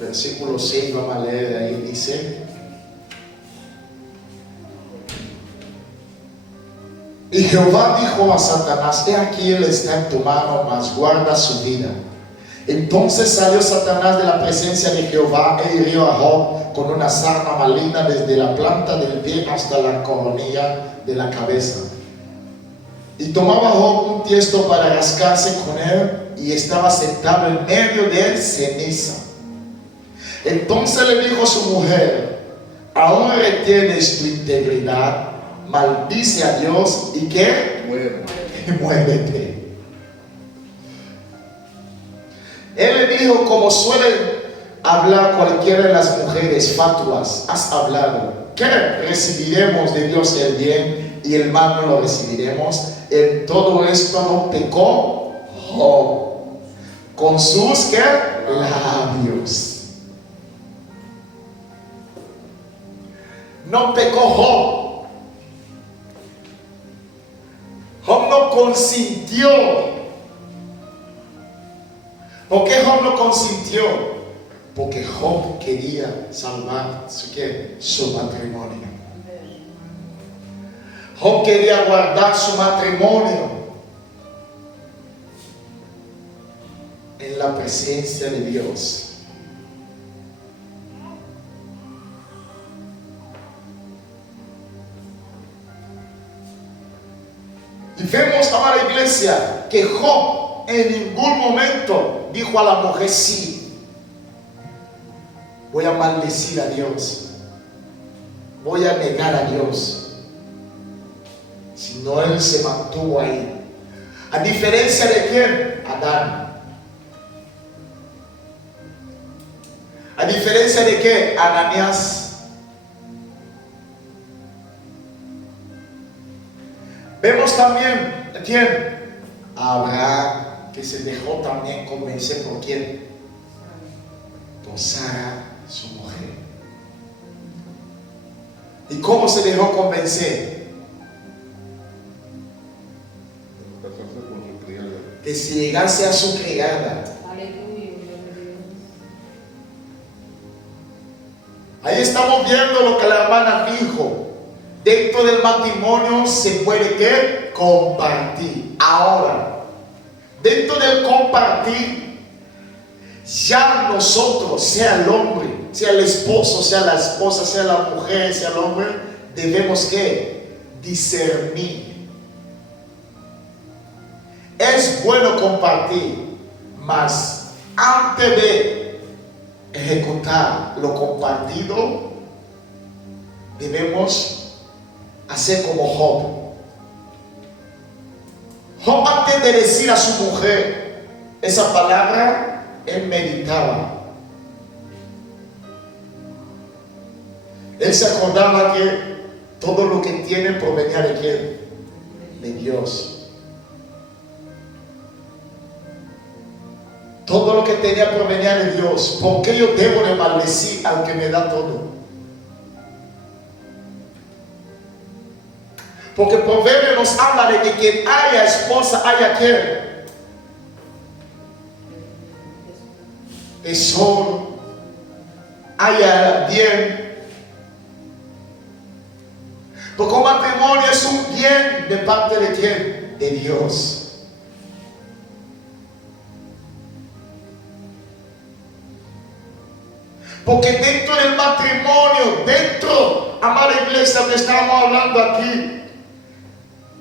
Versículo 6, vamos a leer ahí, dice: y Jehová dijo a Satanás: he aquí él está en tu mano, mas guarda su vida. Entonces salió Satanás de la presencia de Jehová e hirió a Job con una sarna maligna desde la planta del pie hasta la coronilla de la cabeza. Y tomaba Job un tiesto para rascarse con él, y estaba sentado en medio de ceniza. Entonces le dijo a su mujer: ¿aún retienes tu integridad? Maldice a Dios y ¿qué? Muévete. Él le dijo, como suelen hablar cualquiera de las mujeres fatuas: has hablado, ¿qué recibiremos de Dios el bien? y hermano lo recibiremos. En todo esto no pecó Job con sus ¿qué? Labios. No pecó Job. Job no consintió. ¿Por qué Job no consintió? Porque Job quería salvar su matrimonio. Job quería guardar su matrimonio en la presencia de Dios. Y vemos, amada iglesia, que Job en ningún momento dijo a la mujer: sí, voy a maldecir a Dios, voy a negar a Dios. Sino él se mantuvo ahí. A diferencia de quién? Adán. A diferencia de qué? Ananías. Vemos también a quién? A Abraham, que se dejó también convencer por quién? Por Sara, su mujer. ¿Y cómo se dejó convencer? Que si llegase a su criada. Ahí estamos viendo lo que la hermana dijo. Dentro del matrimonio se puede ¿qué? Compartir. Ahora, dentro del compartir, ya nosotros, sea el hombre, sea el esposo, sea la esposa, sea la mujer, sea el hombre, debemos ¿qué? Discernir. Es bueno compartir, mas antes de ejecutar lo compartido, debemos hacer como Job. Job, antes de decir a su mujer esa palabra, él meditaba. Él se acordaba que todo lo que tiene provenía de quién? De Dios. Todo lo que tenía provenía de Dios. ¿Por qué yo debo de maldecir al que me da todo? Porque el proverbio nos habla de que quien haya esposa, haya quien tesoro, haya bien. Porque un matrimonio es un bien de parte de quién? De Dios. Porque dentro del matrimonio, amada iglesia, que estamos hablando aquí,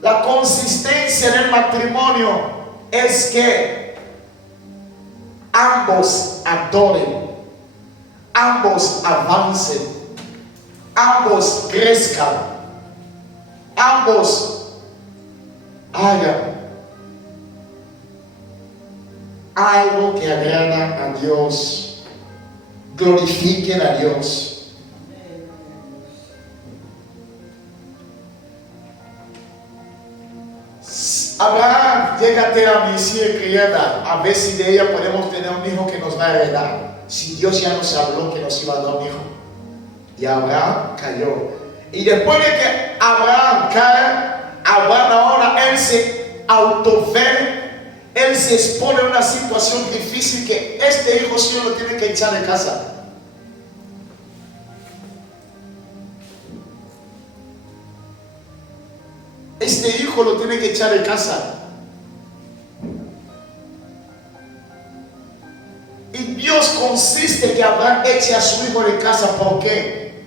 la consistencia del matrimonio es que ambos adoren, ambos avancen, ambos crezcan, ambos hagan algo que agrada a Dios, glorifiquen a Dios. Abraham, llégate a mi sierva criada, a ver si de ella podemos tener un hijo que nos va a heredar. Si Dios ya nos habló que nos iba a dar un hijo. Y Abraham cayó. Y después de que Abraham cae, Abraham ahora él se autové, él se expone a una situación difícil que este hijo sí lo tiene que echar de casa. Este hijo lo tiene que echar de casa. Y Dios consiste que Abraham eche a su hijo de casa. ¿Por qué?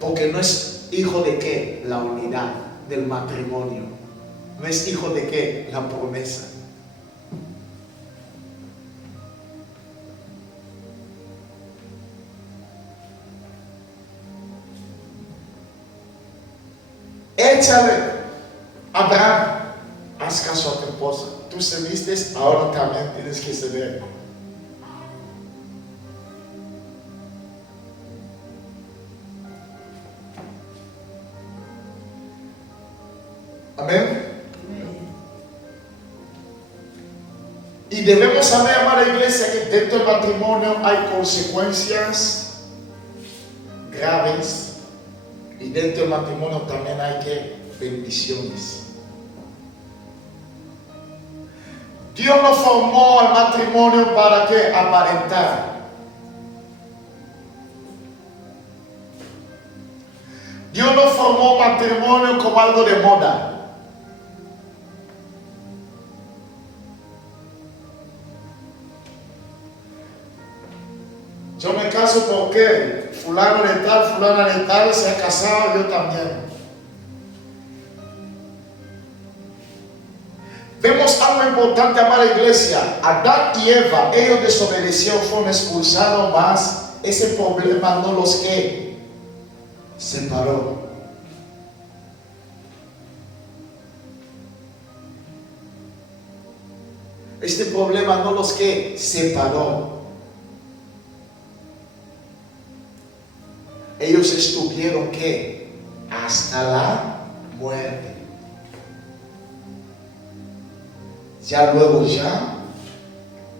Porque no es hijo de qué? La unidad del matrimonio. No es hijo de qué? La promesa. Échale, Abraham, haz caso a tu esposa. Tú cediste, ahora también tienes que ceder. Amén. Y debemos saber, amada iglesia, que dentro del matrimonio hay consecuencias graves. Y dentro del matrimonio también hay que bendiciones. Dios no formó al matrimonio para que aparentar. Dios no formó matrimonio como algo de moda. Yo me caso porque fulano de tal, fulana de tal se ha casado, yo también. Vemos algo importante, amada iglesia. Adán y Eva, ellos desobedecieron, fueron expulsados, más ese problema no los que separó. Este problema no los que separó. Ellos estuvieron que hasta la muerte. Ya luego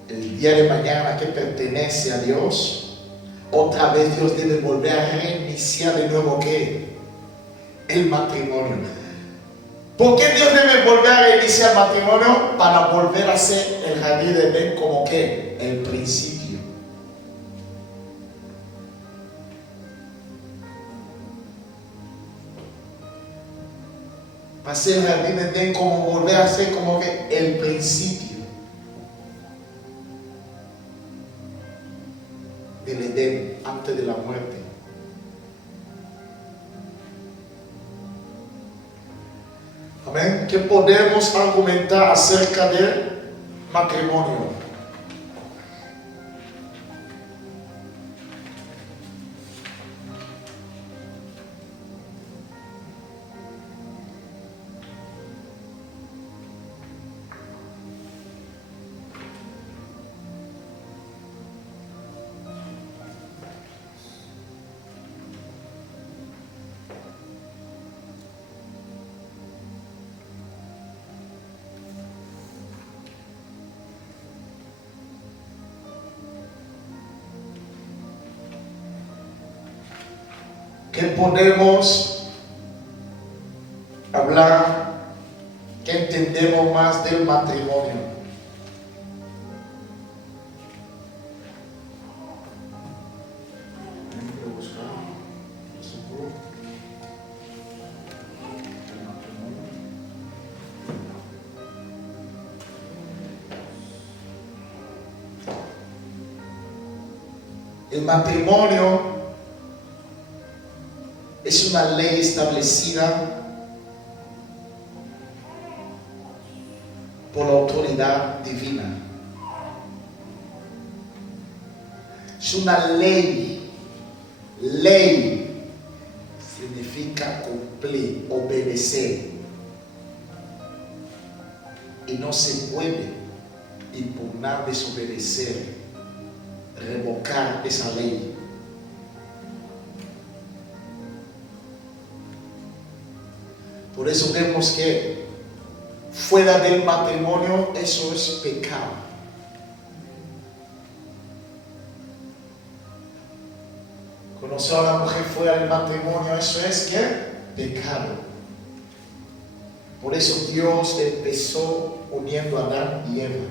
el día de mañana que pertenece a Dios, otra vez Dios debe volver a reiniciar de nuevo ¿qué? El matrimonio. ¿Por qué Dios debe volver a reiniciar el matrimonio? Para volver a ser el jardín de Edén como ¿qué? El principio. Para ser el jardín de Edén como volver a ser como que el principio del Edén antes de la muerte. Amén. ¿Qué podemos argumentar acerca del matrimonio? ¿Qué podemos hablar? ¿Qué entendemos más del matrimonio? El matrimonio es una ley establecida por la autoridad divina. Es una ley. Ley significa cumplir, obedecer. Y no se puede impugnar, desobedecer, revocar esa ley. Por eso vemos que fuera del matrimonio eso es pecado. Conocer a la mujer fuera del matrimonio, eso es ¿qué? Pecado. Por eso Dios empezó uniendo a Adán y Eva.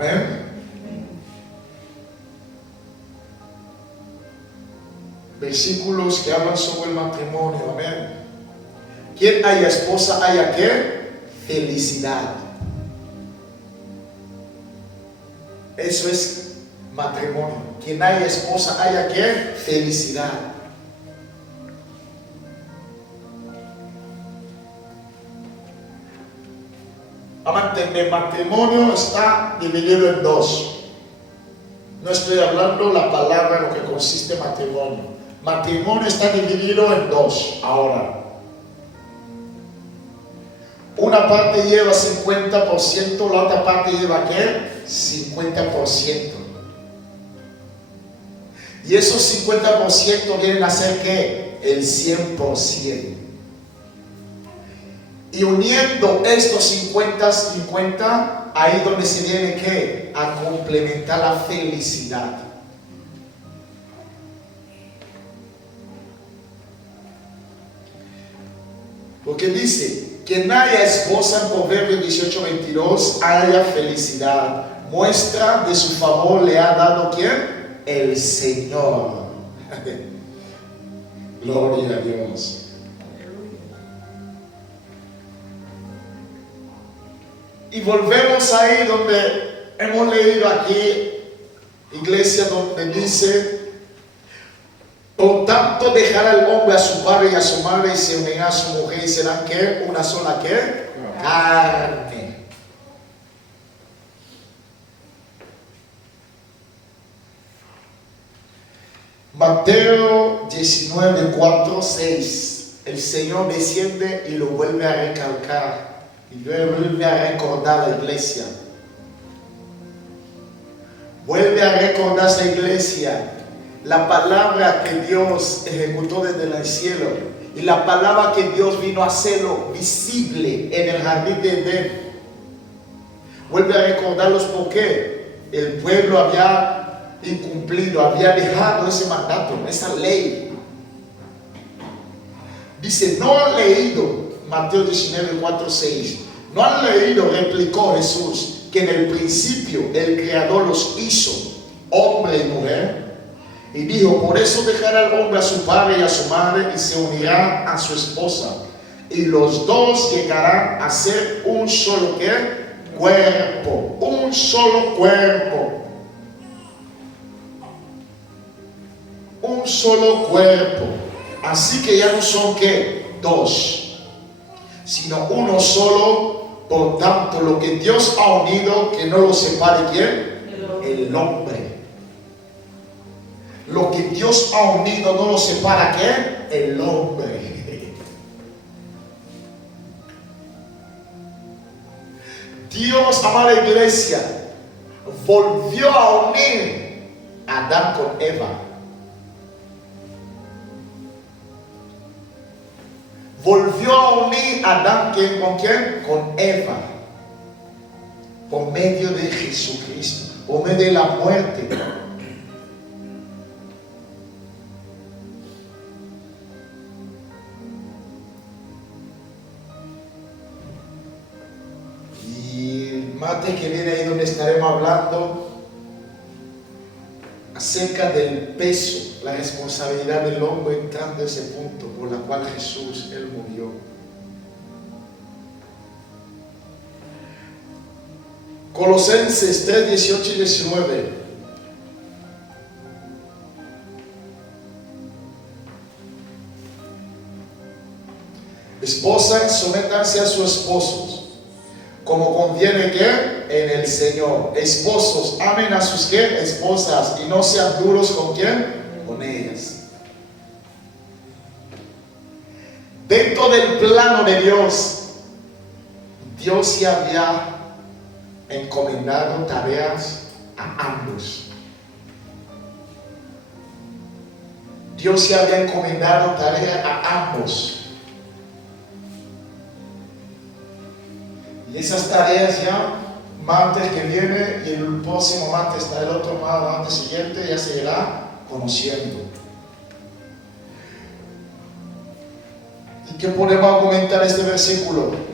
Amén. Versículos que hablan sobre el matrimonio. Amén. Quien haya esposa, haya ¿qué? Felicidad. Eso es matrimonio. Quien haya esposa, haya ¿qué? Felicidad. El matrimonio está dividido en dos. No estoy hablando la palabra en lo que consiste matrimonio. Matrimonio está dividido en dos ahora. una parte lleva 50%, la otra parte lleva ¿qué? 50%. Y esos 50% vienen a ser ¿qué? El 100%. Y uniendo estos 50-50, ahí donde se viene ¿qué? A complementar la felicidad. Porque dice que nadie esposa en Proverbios 18:22 haya felicidad. Muestra de su favor le ha dado ¿quién? El Señor. Gloria a Dios. Y volvemos ahí donde hemos leído aquí, iglesia, donde dice: por tanto dejará el hombre a su padre y a su madre y se unirá a su mujer y serán ¿qué? Una sola ¿qué? Carne. Mateo 19:4-6. El Señor desciende y lo vuelve a recalcar y vuelve a recordar a la iglesia. Vuelve a recordar a esa iglesia la palabra que Dios ejecutó desde el cielo y la palabra que Dios vino a hacerlo visible en el jardín de Edén. Vuelve a recordarlos porque el pueblo había incumplido, había dejado ese mandato, esa ley. Dice: no han leído, Mateo 19:4-6, no han leído, replicó Jesús, que en el principio el Creador los hizo hombre y mujer. Y dijo: por eso dejará el hombre a su padre y a su madre y se unirá a su esposa, y los dos llegarán a ser un solo ¿qué? Cuerpo, un solo cuerpo. Un solo cuerpo. Así que ya no son ¿qué? Dos, sino uno solo. Por tanto, lo que Dios ha unido, que no lo separe ¿quién? El hombre. Lo que Dios ha unido no lo separa ¿quién? El hombre. Dios, amada iglesia, volvió a unir a Adán con Eva. Volvió a unir a Adán ¿con quién? Con Eva. Por medio de Jesucristo, por medio de la muerte. Y el martes que viene ahí donde estaremos hablando acerca del peso, la responsabilidad del hombre, entrando a ese punto por la cual Jesús, Él murió. Colosenses 3:18-19. Esposas, sométanse a sus esposos, como conviene que en el Señor. Esposos, amen a sus ¿qué? Esposas y no sean duros con quién, con ellas. Dentro del plano de Dios, Dios ya había encomendado tareas a ambos. Dios ya había encomendado tareas a ambos. Y esas tareas ya, martes que viene y el próximo martes, el otro martes siguiente, ya se irá conociendo. ¿Y qué podemos argumentar este versículo?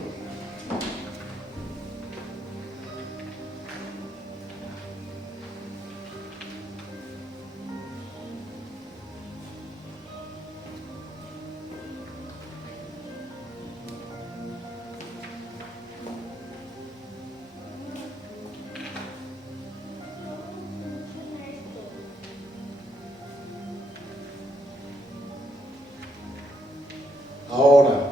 Ahora,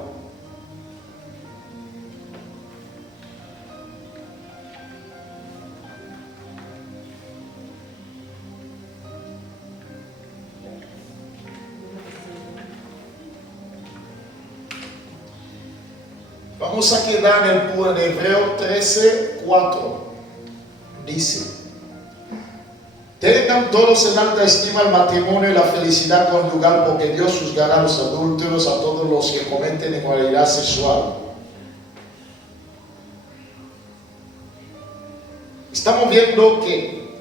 Vamos a quedar en Hebreo 13:4. Dice: tengan todos en alta estima el matrimonio y la felicidad conyugal, porque Dios juzgará a los adúlteros, a todos los que cometen inmoralidad sexual. Estamos viendo que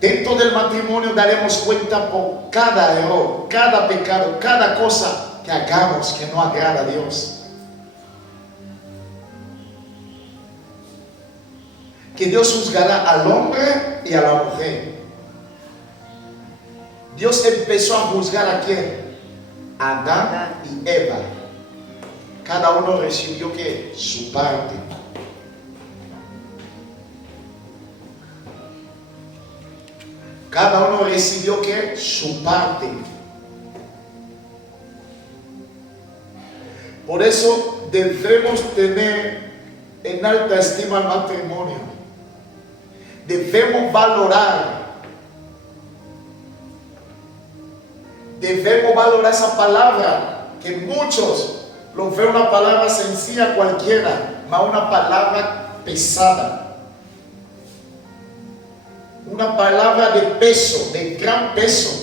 dentro del matrimonio daremos cuenta por cada error, cada pecado, cada cosa que hagamos que no agrada a Dios. Que Dios juzgará al hombre y a la mujer. Dios empezó a juzgar a quién? A Adán y Eva. Cada uno recibió ¿qué? Su parte. Cada uno recibió ¿qué? Su parte. Por eso debemos tener en alta estima el matrimonio. Debemos valorar esa palabra que muchos lo ven una palabra sencilla cualquiera, mas una palabra pesada, una palabra de peso, de gran peso.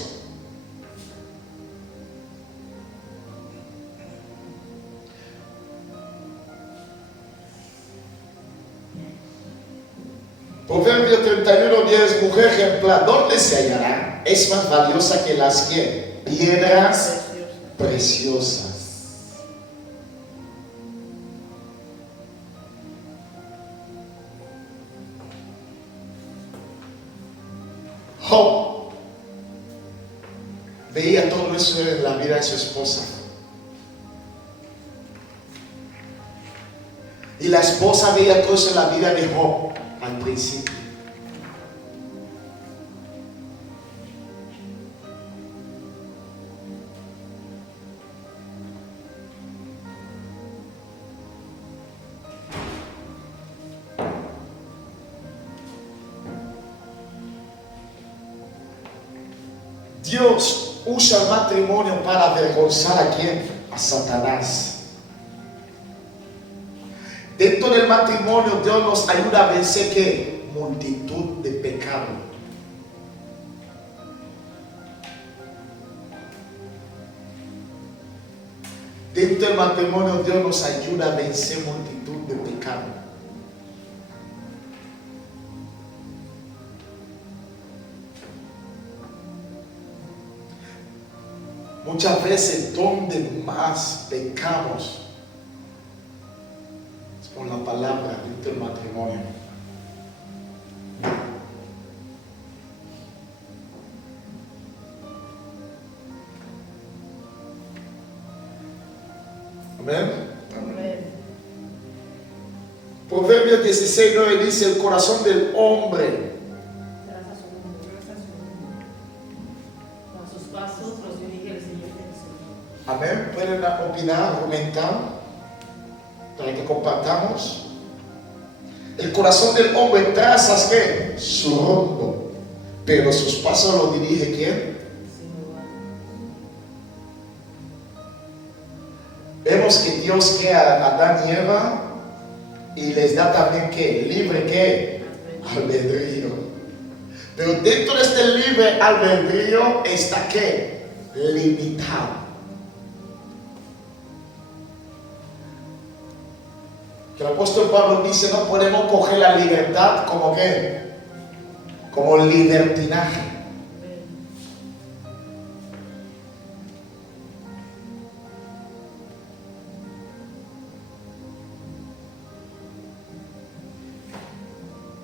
Proverbio 31:10, mujer ejemplar, ¿dónde se hallará? Es más valiosa que las ¿qué? Piedras preciosas. Job veía todo eso en la vida de su esposa. Y la esposa veía todo eso en la vida de Job al principio. Dios usa el matrimonio para avergonzar a quién? A Satanás. Dentro del matrimonio Dios nos ayuda a vencer ¿qué? Multitud de pecados. Dentro del matrimonio Dios nos ayuda a vencer multitud de pecados. Muchas veces donde más pecamos es con la palabra dentro del matrimonio. Amén. Amén. Proverbios 16:9 dice: el corazón del hombre Con sus pasos los dirige el Señor del Señor. amén. Pueden opinar, argumentar para que compartamos. El corazón del hombre traza ¿qué? Su rumbo, pero sus pasos los dirige ¿quién? Vemos que Dios crea a Adán y Eva y les da también ¿qué? Libre ¿qué? Albedrío. Pero dentro de este libre albedrío está ¿qué? Limitado. Que el apóstol Pablo dice: no podemos coger la libertad como ¿qué? Como libertinaje.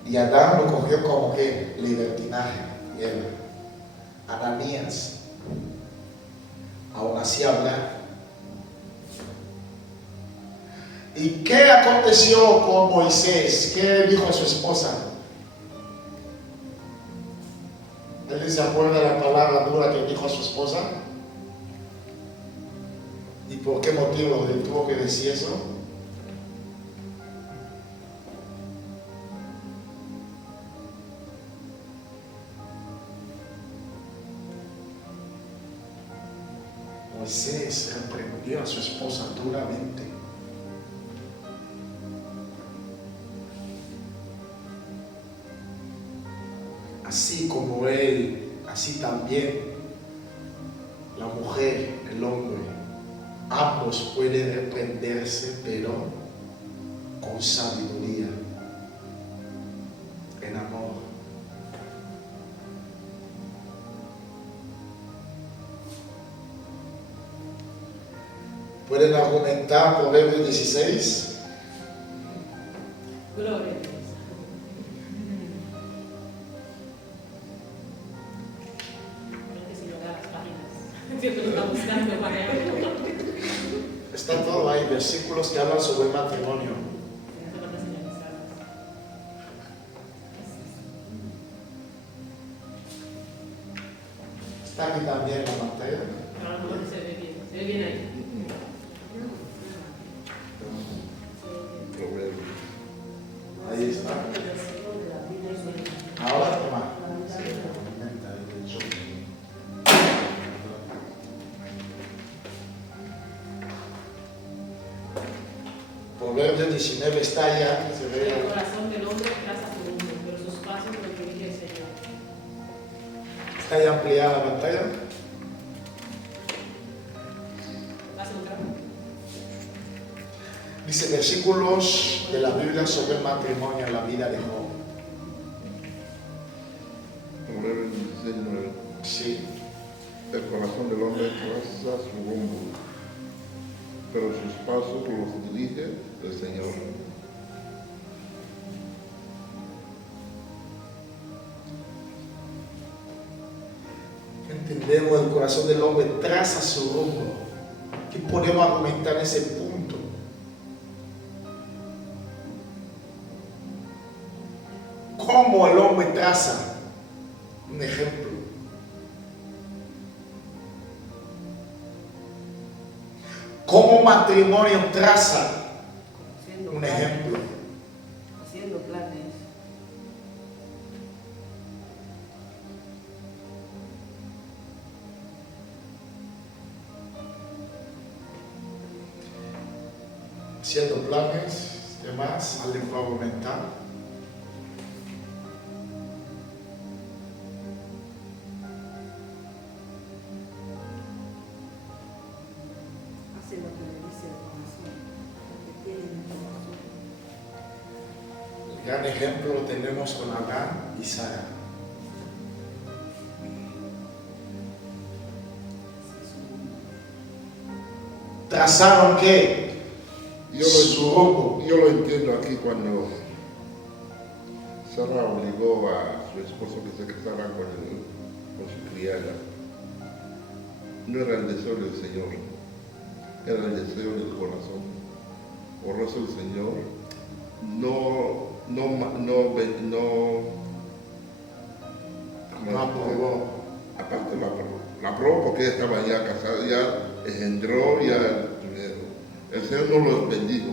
Y Adán lo cogió como ¿qué? Libertinaje. Y él, Ananías, aún así hablar. ¿Y qué aconteció con Moisés? ¿Qué dijo a su esposa? ¿Él se acuerda de la palabra dura que dijo a su esposa? ¿Y por qué motivo le tuvo que decir eso? Moisés reprendió a su esposa duramente. así como Él, así también la mujer, el hombre, ambos pueden reprenderse, pero con sabiduría, en amor. ¿Pueden argumentar Proverbios 16? Gloria a Dios. Creo que si no da las páginas, siempre lo está buscando para allá. Está todo ahí, versículos que hablan sobre el matrimonio. Está aquí también en la pantalla. Ahora no se ve bien. Se ve bien ahí. Ahí está. Ahora toma. Proverbios 19 está allá. Se ve. El corazón del hombre traza su rumbo, pero sus pasos los dirige el Señor. Está ya ampliada la pantalla. ¿Vas a entrar? Dice versículos de la Biblia sobre el matrimonio en la vida de Job. Proverbios 16:9. Sí. El corazón del hombre traza su rumbo, pero sus pasos los dirige el Señor. Entendemos, el corazón del hombre traza su rumbo. ¿Qué podemos argumentar en ese punto? ¿Cómo el hombre traza? Un ejemplo. ¿Cómo matrimonio traza? Un ejemplo. Haciendo planes. Haciendo planes, ¿qué más? ¿Alguien puede argumentar? Hace lo que le dice el corazón. Lo que tiene en el corazón. El gran ejemplo lo tenemos con Abraham y Sara. ¿Trazaron qué? Su rumbo. Yo lo entiendo aquí cuando Sara obligó a su esposo que se casara con su criada. No era el deseo del Señor, era el deseo del corazón. Por eso el Señor No aprobó. aparte la aprobó porque ella estaba ya casada, ya engendró, ya el Señor no los bendijo,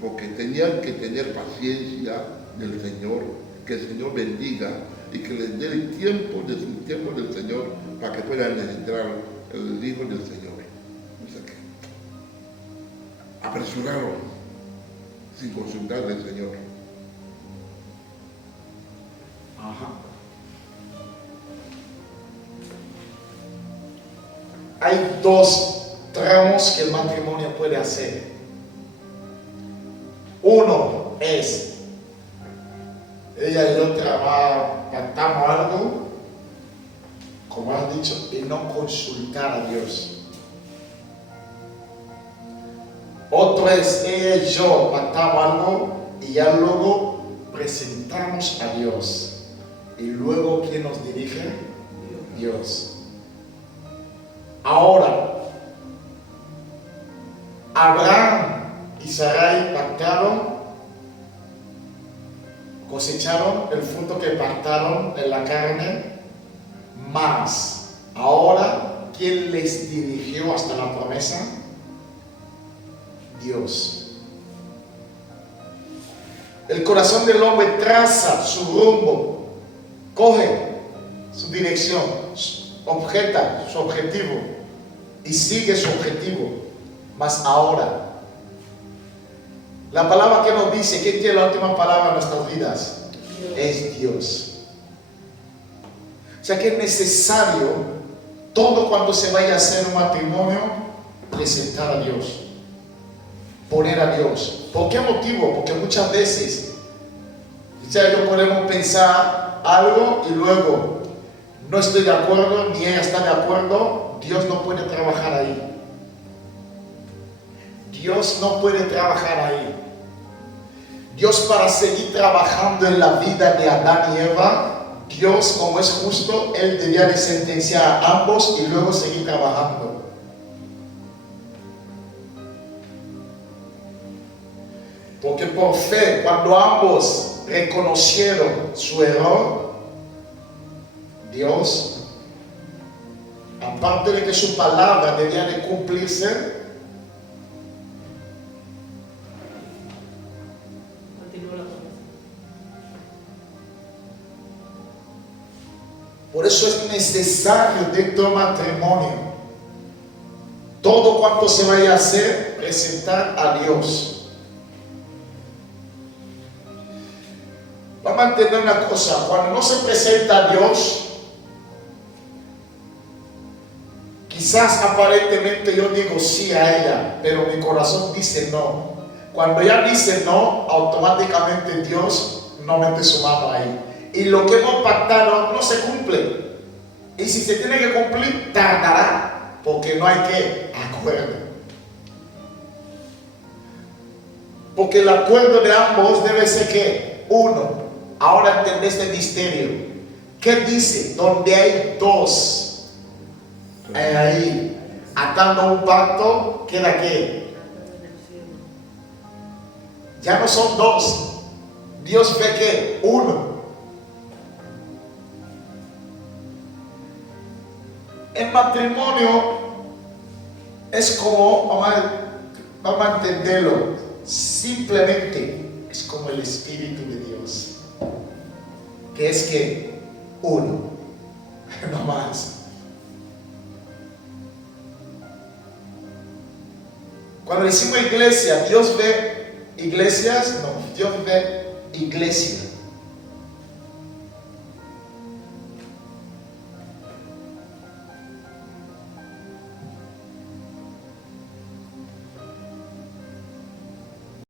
porque tenían que tener paciencia del Señor, que el Señor bendiga y que les dé el tiempo del Señor para que puedan entrar el Hijo del Señor. O sea que apresuraron sin consultar al Señor. Ajá. Hay dos tramos que el matrimonio puede hacer. Uno es, ella y otra pactamos algo, como has dicho, y no consultar a Dios. Otro es, ella y yo pactamos algo y ya luego presentamos a Dios. Y luego, ¿quién nos dirige? Dios. Ahora, Abraham y Sarai pactaron, cosecharon el fruto que pactaron en la carne, más ahora, ¿quién les dirigió hasta la promesa? Dios. El corazón del hombre traza su rumbo, coge su dirección, objeta su objetivo y sigue su objetivo. Mas ahora, la palabra que nos dice, ¿quién tiene la última palabra en nuestras vidas? Es Dios. O sea que es necesario, todo cuando se vaya a hacer un matrimonio, presentar a Dios, poner a Dios. ¿Por qué motivo? Porque muchas veces, yo podemos pensar algo y luego no estoy de acuerdo, ni ella está de acuerdo, Dios no puede trabajar ahí. Dios no puede trabajar ahí. Dios, para seguir trabajando en la vida de Adán y Eva, Dios, como es justo, Él debía de sentenciar a ambos y luego seguir trabajando. Porque por fe, cuando ambos reconocieron su error, Dios, aparte de que su palabra debía de cumplirse, por eso es necesario dentro del matrimonio, todo cuanto se vaya a hacer, presentar a Dios. Vamos a entender una cosa, cuando no se presenta a Dios, quizás aparentemente yo digo sí a ella, pero mi corazón dice no. Cuando ella dice no, automáticamente Dios no mete su mano ahí. Y lo que hemos pactado no se cumple. Y si se tiene que cumplir, tardará, porque no hay que acuerdo. Porque el acuerdo de ambos debe ser que uno. Ahora entendés este misterio. ¿Qué dice? Donde hay dos ahí atando un pacto, ¿queda qué? Ya no son dos. Dios ve que uno. El matrimonio es como, vamos a entenderlo, simplemente es como el Espíritu de Dios, que es que uno, no más. Cuando decimos iglesia, Dios ve iglesias, no, Dios ve iglesia.